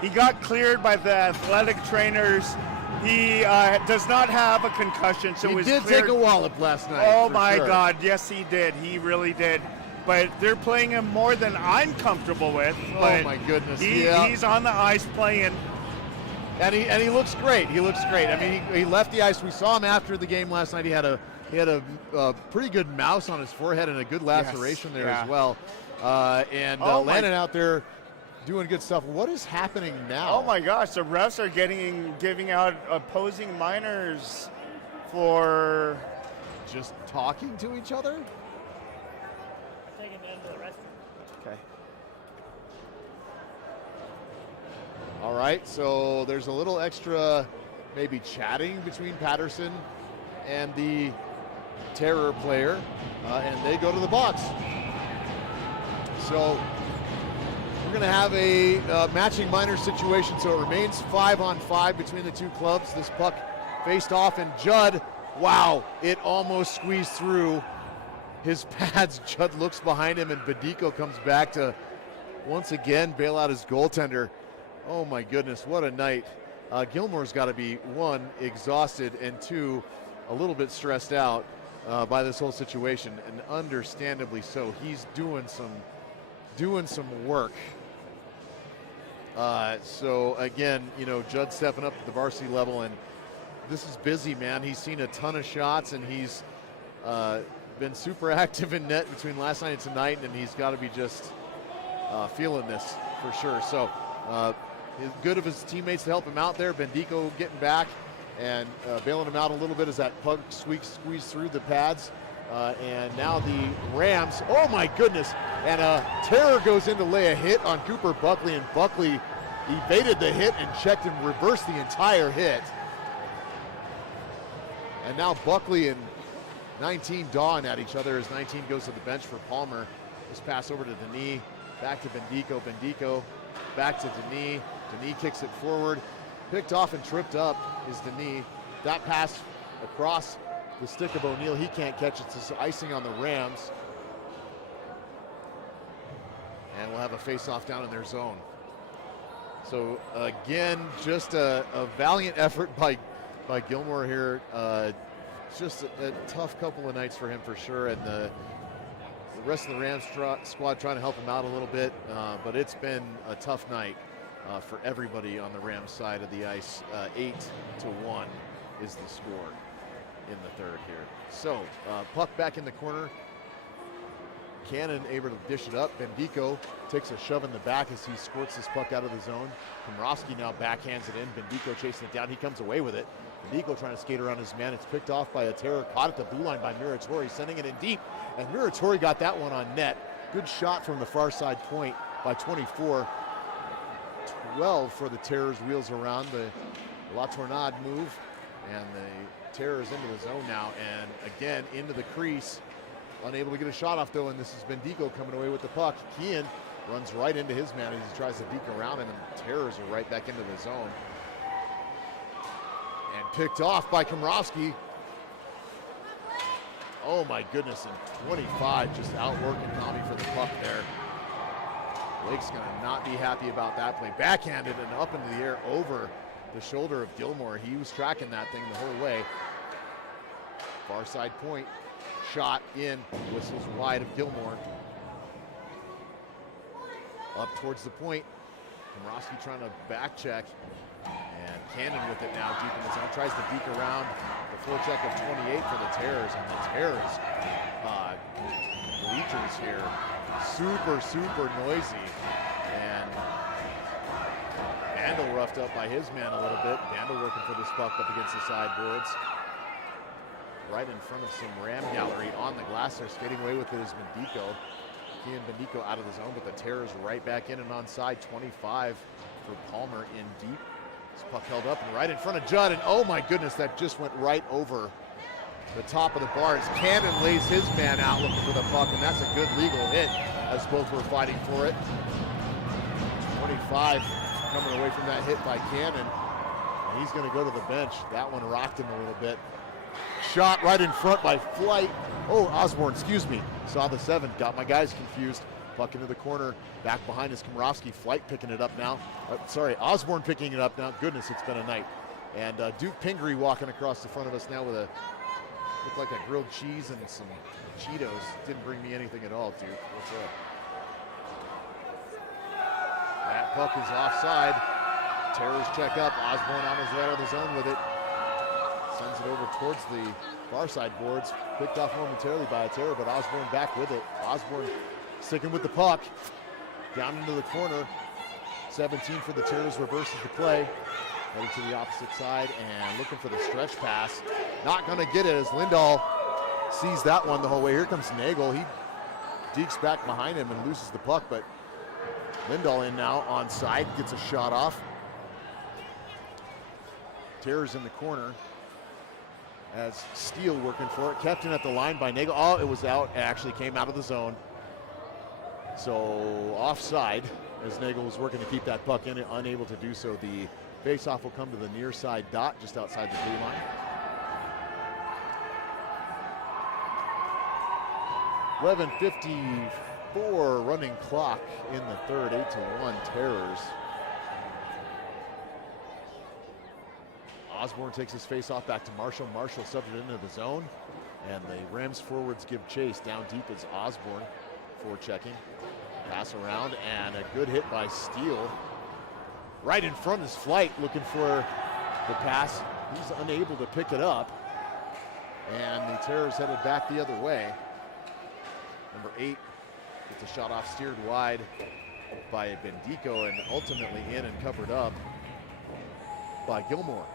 He got cleared by the athletic trainers. He does not have a concussion, so He was did cleared. take a wallop last night. Oh for my sure. God, yes he did. He really did. But they're playing him more than I'm comfortable with. Oh But my goodness. he's on the ice playing. And he looks great. He looks great. I mean, he left the ice. We saw him after the game last night. He had a pretty good mouse on his forehead and a good laceration there as well. Landon out there doing good stuff. What is happening now? Oh my gosh, the refs are giving out opposing minors for Just talking to each other? Taking them to the restroom. okay. All right, so there's a little extra maybe chatting between Patterson and the Terror player, and they go to the box. So we're going to have a matching minor situation, so it remains 5-on-5 between the two clubs. This puck faced off, and Judd, wow, it almost squeezed through his pads. Judd looks behind him, and Bendico comes back to once again bail out his goaltender. Oh my goodness, what a night. Gilmore's got to be, 1, exhausted, and 2, a little bit stressed out by this whole situation, and understandably so. He's doing some work. So again, you know, Judd stepping up at the varsity level, and this is busy, man. He's seen a ton of shots, and he's been super active in net between last night and tonight, and he's got to be just feeling this for sure. So it's good of his teammates to help him out there. Bendico getting back and bailing him out a little bit as that puck squeezed through the pads. And now the Rams, oh my goodness, and Terror goes in to lay a hit on Cooper Buckley, and Buckley evaded the hit and checked and reversed the entire hit. And now Buckley and 19 dawing at each other as 19 goes to the bench for Palmer. This pass over to Denis, back to Bendico, Bendico back to Denis. Denis kicks it forward, picked off and tripped up is Denis. That pass across the stick of O'Neill, he can't catch it, so icing on the Rams. And we'll have a face-off down in their zone. So again, just a valiant effort by Gilmore here. Just a tough couple of nights for him for sure, and the rest of the Rams squad trying to help him out a little bit, but it's been a tough night for everybody on the Rams side of the ice. 8-1 is the score in the third here. So puck back in the corner. Cannon able to dish it up. Bendico takes a shove in the back as he squirts this puck out of the zone. Komrowski now backhands it in. Bendico chasing it down. He comes away with it. Bendico trying to skate around his man. It's picked off by a Terror. Caught at the blue line by Muratori, sending it in deep. And Muratori got that one on net. Good shot from the far side point by 24. 12 for the Terrors. Wheels around the La Tornade move. And the Terrors into the zone now. And again, into the crease. Unable to get a shot off though, and this is Bendico coming away with the puck. Kean runs right into his man as he tries to deke around him, and the Terrors are right back into the zone. And picked off by Komrowski. Oh my goodness, and 25 just outworking Tommy for the puck there. Blake's gonna not be happy about that play. Backhanded and up into the air over the shoulder of Gilmore. He was tracking that thing the whole way. Far side point. Shot in, whistles wide of Gilmore. Up towards the point. Komrowski trying to back check. And Cannon with it now deep in the zone. Tries to deke around the forecheck of 28 for the Terrors. And the Terrors, bleachers here, super noisy. And Dandel roughed up by his man a little bit. Dandel working for this puck up against the sideboards. Right in front of some Ram gallery on the glass. They're skating away with it is Bendico. Kian Bendico out of the zone, but the Terrors right back in and onside. 25 for Palmer in deep. This puck held up and right in front of Judd, and oh my goodness, that just went right over the top of the bar as Cannon lays his man out looking for the puck, and that's a good legal hit as both were fighting for it. 25 coming away from that hit by Cannon. And he's going to go to the bench. That one rocked him a little bit. Shot right in front by Flight. Oh, Osborne, excuse me. Saw the 7, got my guys confused. Puck into the corner, back behind is Komrovsky. Flight picking it up now. Osborne picking it up now. Goodness, it's been a night. And Duke Pingree walking across the front of us now with a, looked like a grilled cheese and some Cheetos. Didn't bring me anything at all, Duke. What's up? That puck is offside. Terrors check up. Osborne on his way out of the zone with it. Sends it over towards the far side boards. Picked off momentarily by a Terror, but Osborne back with it. Osborne sticking with the puck. Down into the corner. 17 for the Terrors, reverses the play. Heading to the opposite side and looking for the stretch pass. Not going to get it as Lindahl sees that one the whole way. Here comes Nagel. He dekes back behind him and loses the puck, but Lindahl in now on side, gets a shot off. Terrors in the corner as Steele working for it. Kept in at the line by Nagel. Oh, it was out. It actually came out of the zone. So offside as Nagel was working to keep that puck in, unable to do so. The face-off will come to the near side dot just outside the blue line. 11:54 running clock in the third, 8-1 Terrors. Osborne takes his face-off back to Marshall. Marshall subbed it into the zone, and the Rams forwards give chase. Down deep is Osborne for checking. Pass around, and a good hit by Steele. Right in front is Flight looking for the pass. He's unable to pick it up, and the Terrors headed back the other way. Number 8 gets a shot off, steered wide by Bendico, and ultimately in and covered up by Gilmore.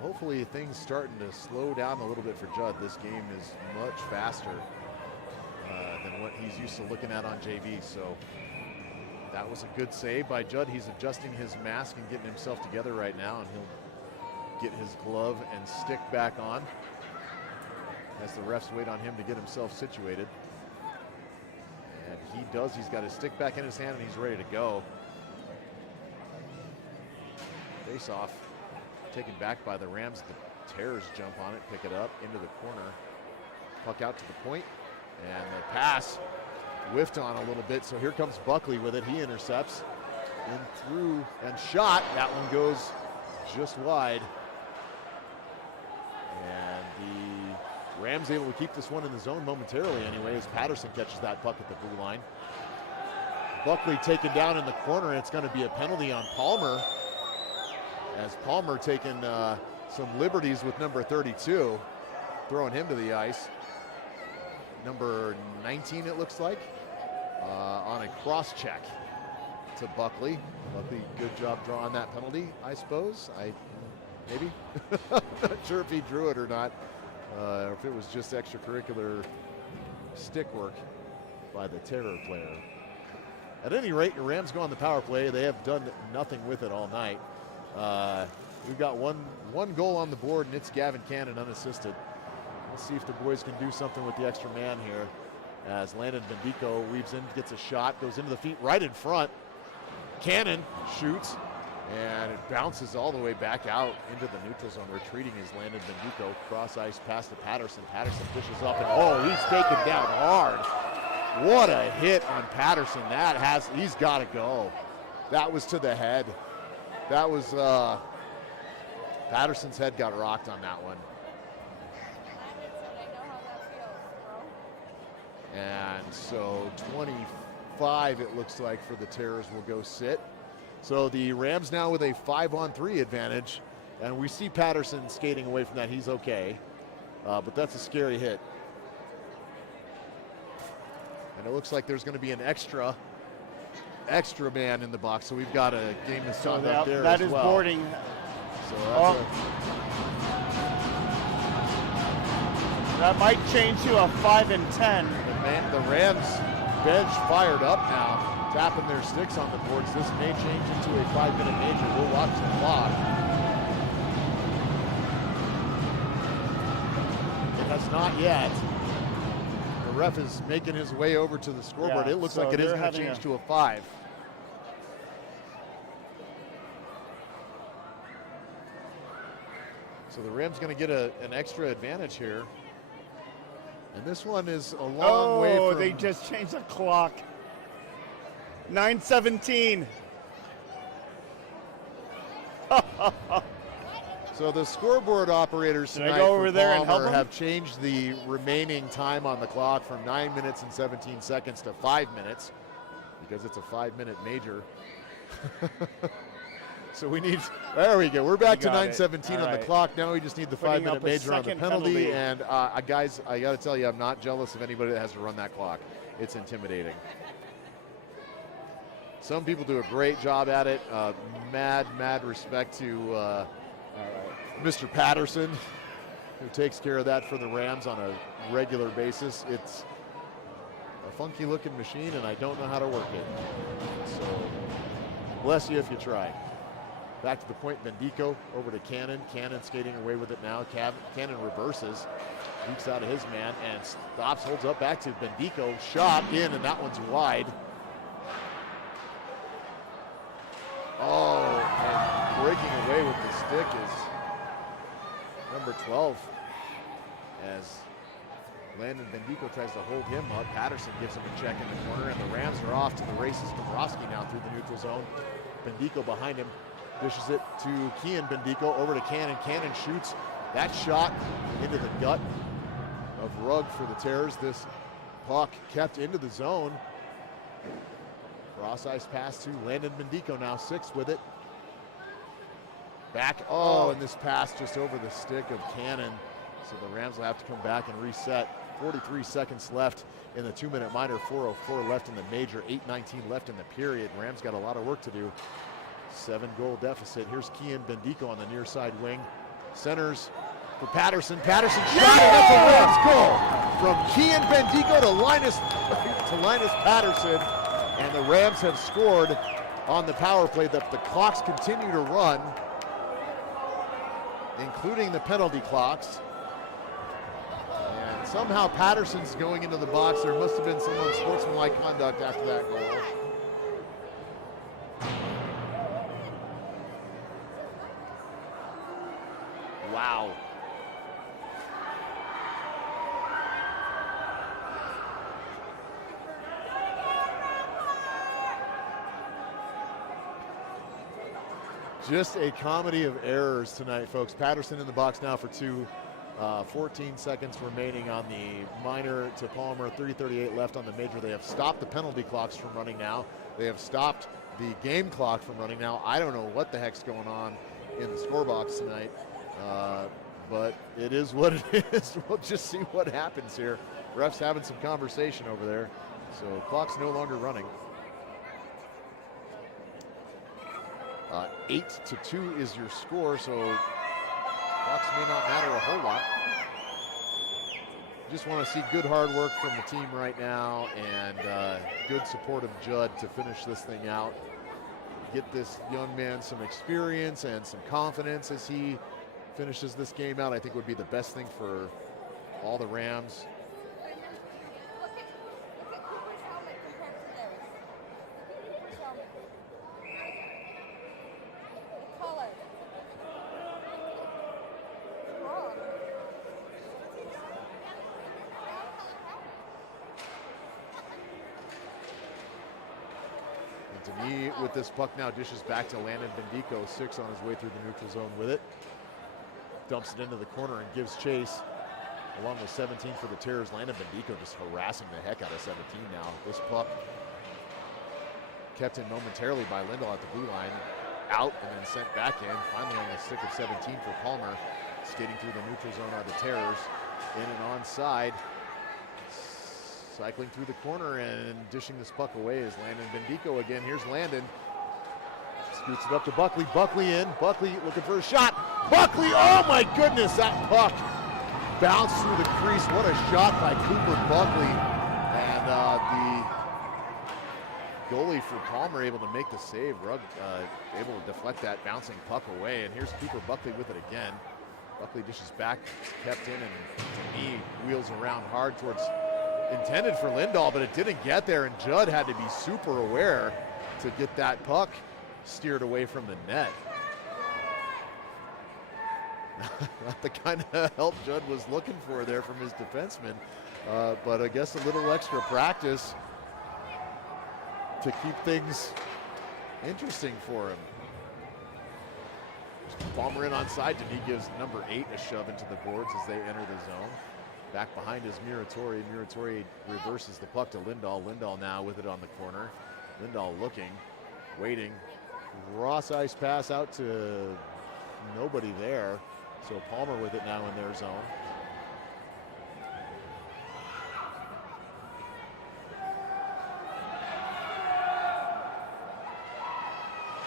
Hopefully things starting to slow down a little bit for Judd. This game is much faster than what he's used to looking at on JV. So that was a good save by Judd. He's adjusting his mask and getting himself together right now, and he'll get his glove and stick back on as the refs wait on him to get himself situated. And he does. He's got his stick back in his hand and he's ready to go. Face off. Taken back by the Rams. The Terrors jump on it, pick it up into the corner. Puck out to the point, and the pass whiffed on a little bit. So here comes Buckley with it. He intercepts in through and shot. That one goes just wide. And the Rams able to keep this one in the zone momentarily anyway, as Patterson catches that puck at the blue line. Buckley taken down in the corner, and it's going to be a penalty on Palmer, as Palmer taking some liberties with number 32, throwing him to the ice. Number 19, it looks like, on a cross check to Buckley. Buckley, good job drawing that penalty, I suppose. Maybe. Not sure if he drew it or not, or if it was just extracurricular stick work by the Terror player. At any rate, the Rams go on the power play. They have done nothing with it all night. We've got one goal on the board, and it's Gavin Cannon unassisted. Let's see if the boys can do something with the extra man here, as Landon Bendico weaves in, gets a shot, goes into the feet right in front. Cannon shoots, and it bounces all the way back out into the neutral zone. Retreating is Landon Bendico. Cross ice pass to Patterson. Patterson fishes up, and oh, he's taken down hard. What a hit on Patterson. He's got to go. That was to the head. That was, Patterson's head got rocked on that one. And so 25, it looks like, for the Terrors will go sit. So the Rams now with a 5-on-3 advantage, and we see Patterson skating away from that. He's okay, but that's a scary hit. And it looks like there's going to be an extra man in the box, so we've got a game misconduct there that as is well. boarding. So that's That might change to a 5 and 10. the Rams bench fired up now, tapping their sticks on the boards. This may change into a 5-minute major. We'll watch the clock. It has not yet. The ref is making his way over to the scoreboard. Yeah, It looks so like it is they're going to having change to a 5. So the Rams going to get an extra advantage here. And this one is a long way from... Oh, they just changed the clock. 9:17. So the scoreboard operators Should I tonight go over for there and help Palmer them? have changed the remaining time on the clock from 9 minutes and 17 seconds to 5 minutes because it's a 5-minute major. So we need, there we go. We're back to 9:17 on the clock. Now we just need the Putting 5-minute up a major on the second penalty. penalty. And guys, I got to tell you, I'm not jealous of anybody that has to run that clock. It's intimidating. Some people do a great job at it. Mad respect to Mr. Patterson, who takes care of that for the Rams on a regular basis. It's a funky looking machine and I don't know how to work it. So bless you if you try. Back to the point, Bendico over to Cannon. Cannon skating away with it now. Cannon reverses, leaks out of his man and stops, holds up back to Bendico. Shot in and that one's wide. Oh, and breaking away with the stick is number 12 as Landon Bendico tries to hold him up. Patterson gives him a check in the corner, and the Rams are off to the races. Dombrowski now through the neutral zone. Bendico behind him, dishes it to Kian Bendico, over to Cannon. Cannon shoots that shot into the gut of Rugg for the Terrors. This puck kept into the zone. Cross ice pass to Landon Bendico, now 6 with it. Back, and this pass just over the stick of Cannon. So the Rams will have to come back and reset. 43 seconds left in the 2-minute minor, 4:04 left in the major, 8:19 left in the period. Rams got a lot of work to do. 7-goal deficit. Here's Kian Bendico on the near side wing. Centers for Patterson. Patterson shot, and that's a Rams goal from Kian Bendico to Linus Patterson. And the Rams have scored on the power play. The clocks continue to run, including the penalty clocks. And somehow Patterson's going into the box. There must have been some unsportsmanlike conduct after that goal. Wow. Just a comedy of errors tonight, folks. Patterson in the box now for 2. 14 seconds remaining on the minor to Palmer. 3:38 left on the major. They have stopped the penalty clocks from running now. They have stopped the game clock from running now. I don't know what the heck's going on in the scorebox tonight, but it is what it is. We'll just see what happens here. Refs having some conversation over there. So clock's no longer running. 8-2 is your score, so clocks may not matter a whole lot. Just want to see good hard work from the team right now and good support of Judd to finish this thing out. Get this young man some experience and some confidence as he finishes this game out. I think would be the best thing for all the Rams. With this puck now, dishes back to Landon Bendico, 6 on his way through the neutral zone with it. Dumps it into the corner and gives chase along with 17 for the Terrors. Landon Bendico just harassing the heck out of 17 now. This puck kept in momentarily by Lindahl at the blue line, out and then sent back in. Finally on the stick of 17 for Palmer. Skating through the neutral zone are the Terrors. In and onside. Cycling through the corner and dishing this puck away is Landon Bendico again. Here's Landon. Scoots it up to Buckley. Buckley in. Buckley looking for a shot. Buckley, oh my goodness, that puck bounced through the crease. What a shot by Cooper Buckley. And the goalie for Palmer able to make the save. Rugg able to deflect that bouncing puck away. And here's Cooper Buckley with it again. Buckley dishes back, kept in, and knee wheels around hard towards intended for Lindahl, but it didn't get there, and Judd had to be super aware to get that puck steered away from the net. Not the kind of help Judd was looking for there from his defenseman, but I guess a little extra practice to keep things interesting for him. Palmer in onside, and he gives number 8 a shove into the boards as they enter the zone. Back behind is Muratori. Muratori reverses the puck to Lindahl. Lindahl now with it on the corner. Lindahl looking, waiting. Cross ice pass out to nobody there. So Palmer with it now in their zone.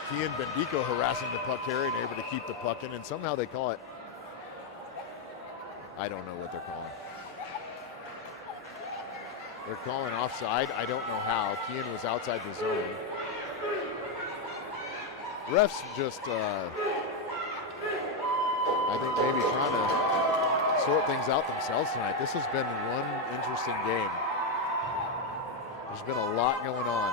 Kian Bendico harassing the puck carrier and able to keep the puck in, and somehow they call it, I don't know what they're calling. They're calling offside. I don't know how. Kian was outside the zone. Refs just, I think maybe trying to sort things out themselves tonight. This has been one interesting game. There's been a lot going on.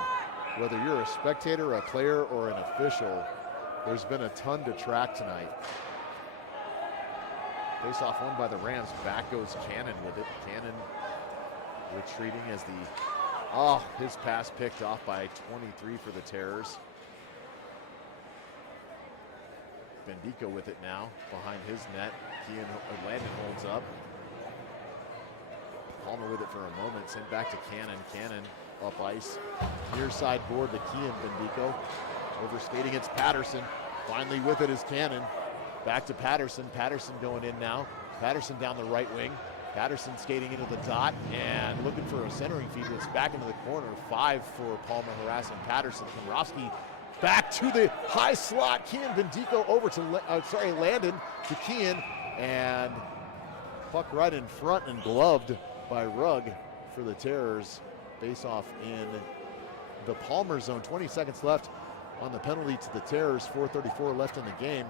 Whether you're a spectator, a player, or an official, there's been a ton to track tonight. Face-off won by the Rams. Back goes Cannon with it. Cannon retreating as his pass picked off by 23 for the Terrors. Bendico with it now behind his net. Landon holds up. Palmer with it for a moment, sent back to Cannon. Cannon up ice. Near side board to Kian Bendico. Overskating, it's Patterson. Finally with it is Cannon. Back to Patterson. Patterson going in now. Patterson down the right wing. Patterson skating into the dot and looking for a centering feed. It's back into the corner. 5 for Palmer harassing Patterson. Komrovsky back to the high slot. Kian Bendico over to Landon to Kian, and puck right in front and gloved by Rugg for the Terrors. Face off in the Palmer zone. 20 seconds left on the penalty to the Terrors. 4:34 left in the game.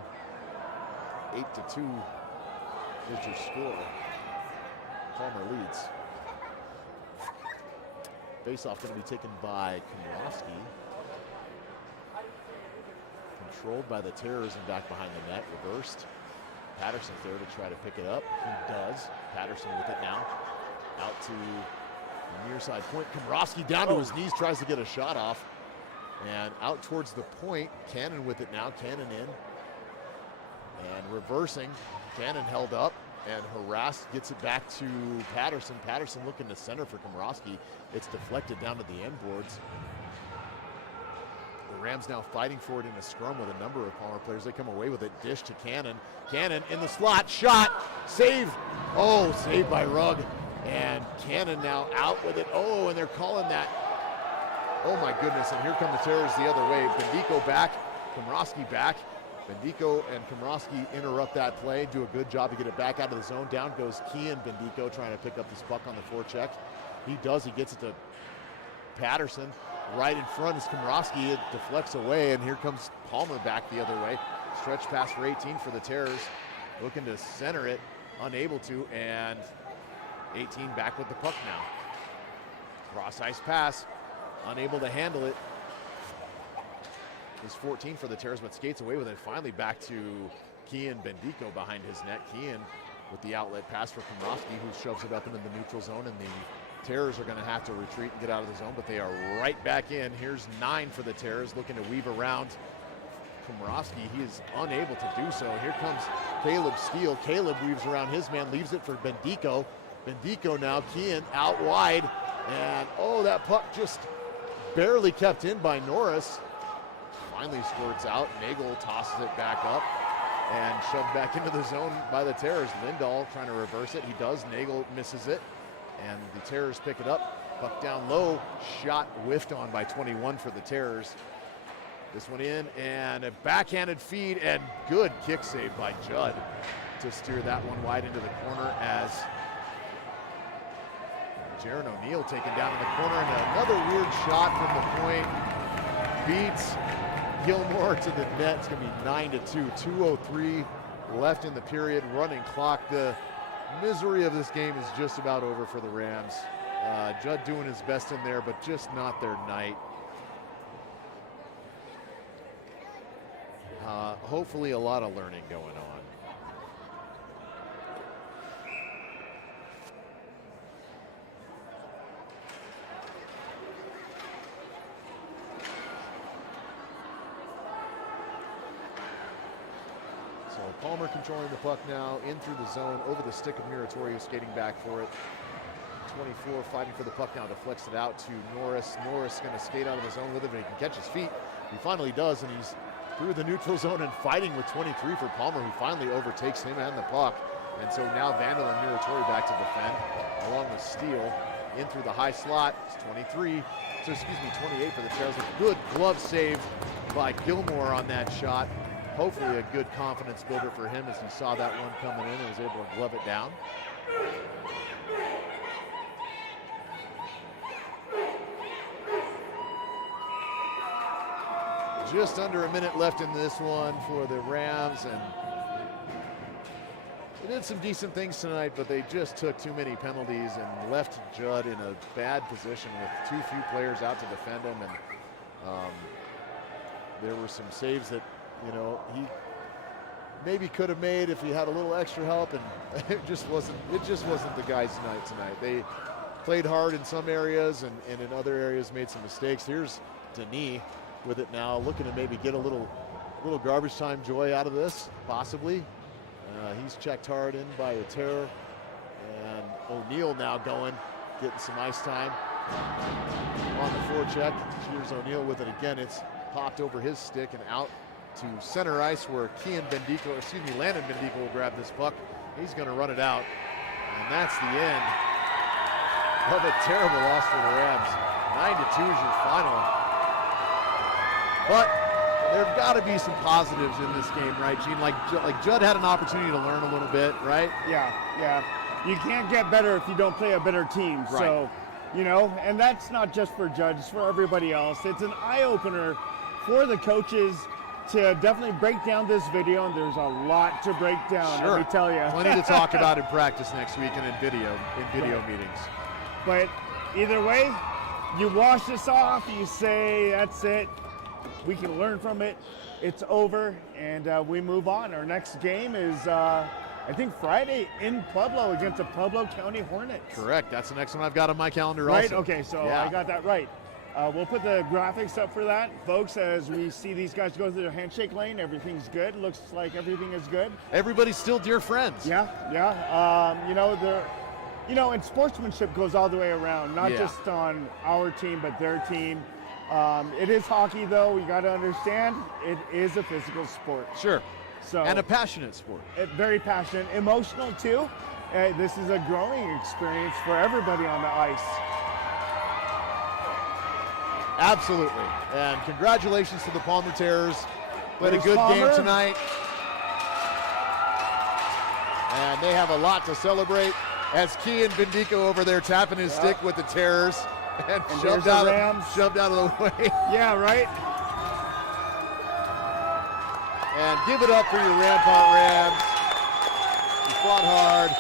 8-2 is your score. Palmer leads. Face off going to be taken by Komrovsky. Controlled by the Terrors and back behind the net. Reversed. Patterson's there to try to pick it up. He does. Patterson with it now. Out to the near side point. Komrovsky down to his knees, tries to get a shot off. And out towards the point. Cannon with it now. Cannon in. And reversing. Cannon held up and harassed. Gets it back to Patterson. Patterson looking to center for Komrovsky. It's deflected down to the end boards. The Rams now fighting for it in a scrum with a number of Palmer players. They come away with it. Dish to Cannon. Cannon in the slot. Shot. Save. Oh, saved by Rugg. And Cannon now out with it. Oh, and they're calling that. Oh my goodness. And here come the Terrors the other way. Bendico back. Komrovsky back. Bendico and Komrovsky interrupt that play. Do a good job to get it back out of the zone. Down goes Kian Bendico trying to pick up this puck on the forecheck. He does. He gets it to Patterson. Right in front is Komrovsky. It deflects away, and here comes Palmer back the other way. Stretch pass for 18 for the Terrors. Looking to center it, unable to, and 18 back with the puck now. Cross ice pass, unable to handle it. Is 14 for the Terrors, but skates away with it. Finally back to Kian Bendico behind his net. Kian with the outlet pass for Komrovsky, who shoves it up into the neutral zone, and the Terrors are going to have to retreat and get out of the zone, but they are right back in. Here's 9 for the Terrors, looking to weave around Komrovsky. He is unable to do so. Here comes Caleb Steele. Caleb weaves around his man, leaves it for Bendico. Bendico now, Kian out wide, and oh, that puck just barely kept in by Norris. Finally squirts out. Nagel tosses it back up and shoved back into the zone by the Terrors. Lindahl trying to reverse it. He does. Nagel misses it. And the Terrors pick it up. Puck down low, shot whiffed on by 21 for the Terrors. This one in, and a backhanded feed, and good kick save by Judd to steer that one wide into the corner as Jaron O'Neill taken down in the corner, and another weird shot from the point beats Gilmore to the net. It's gonna be 9-2, 2:03 left in the period, running clock. The misery of this game is just about over for the Rams. Judd doing his best in there, but just not their night. Hopefully a lot of learning going on. So Palmer controlling the puck now, in through the zone, over the stick of Muratori, skating back for it. 24 fighting for the puck now, deflects it out to Norris. Norris gonna skate out of the zone with it, and he can catch his feet. He finally does, and he's through the neutral zone and fighting with 23 for Palmer, who finally overtakes him and the puck. And so now Vandal and Muratori back to defend, along with Steele. In through the high slot, it's 28 for the Terrors. A good glove save by Gilmore on that shot. Hopefully a good confidence builder for him as he saw that one coming in and was able to glove it down. Just under a minute left in this one for the Rams, and they did some decent things tonight, but they just took too many penalties and left Judd in a bad position with too few players out to defend him. And there were some saves that, you know, he maybe could have made if he had a little extra help, and it just wasn't the guys' night tonight. They played hard in some areas and in other areas made some mistakes. Here's Denis with it now, looking to maybe get a little garbage time joy out of this, possibly. He's checked hard in by the Terror, and O'Neill now going, getting some ice time on the forecheck. Here's O'Neill with it again. It's popped over his stick and out to center ice, where Landon Bendico will grab this puck. He's going to run it out, and that's the end of a terrible loss for the Rams. 9-2 is your final. But there've got to be some positives in this game, right, Gene? Like Judd had an opportunity to learn a little bit, right? Yeah. You can't get better if you don't play a better team. Right. So, you know, and that's not just for Judd, it's for everybody else. It's an eye-opener for the coaches to definitely break down this video, and there's a lot to break down, Sure. let me tell you. Plenty to talk about in practice next week and in video Right. meetings. But either way, you wash this off, you say, that's it. We can learn from it. It's over, and we move on. Our next game is, I think, Friday in Pueblo against the Pueblo County Hornets. Correct. That's the next one I've got on my calendar Right? also. Okay, so Yeah. I got that right. We'll put the graphics up for that. Folks, as we see these guys go through their handshake lane, everything's good. Looks like everything is good. Everybody's still dear friends. Yeah. And sportsmanship goes all the way around, not Yeah. just on our team, but their team. It is hockey, though. You got to understand, it is a physical sport. Sure. So And a passionate sport. very passionate, emotional too. This is a growing experience for everybody on the ice. Absolutely. And congratulations to the Palmer Terrors. Played a Bruce good Palmer. game tonight. And they have a lot to celebrate as Kean Bendico over there tapping his stick with the Terrors and there's shoved the out Rams. of the way. Yeah, right? And give it up for your Rampart Rams. You fought hard.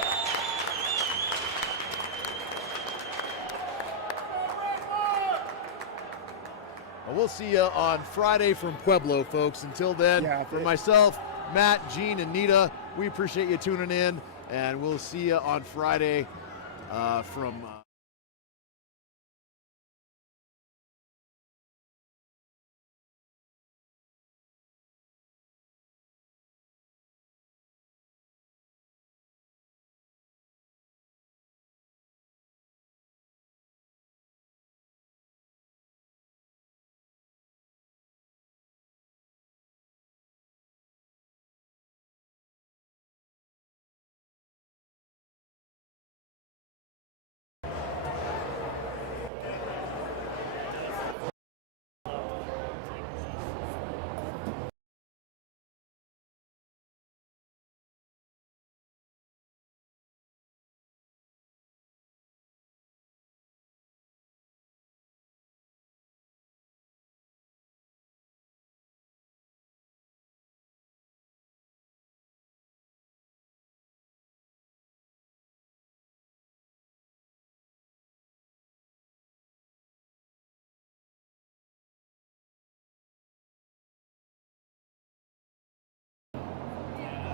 And we'll see you on Friday from Pueblo, folks. Until then, Yeah, for myself, Matt, Gene, and Nita, we appreciate you tuning in, and we'll see you on Friday from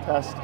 Test.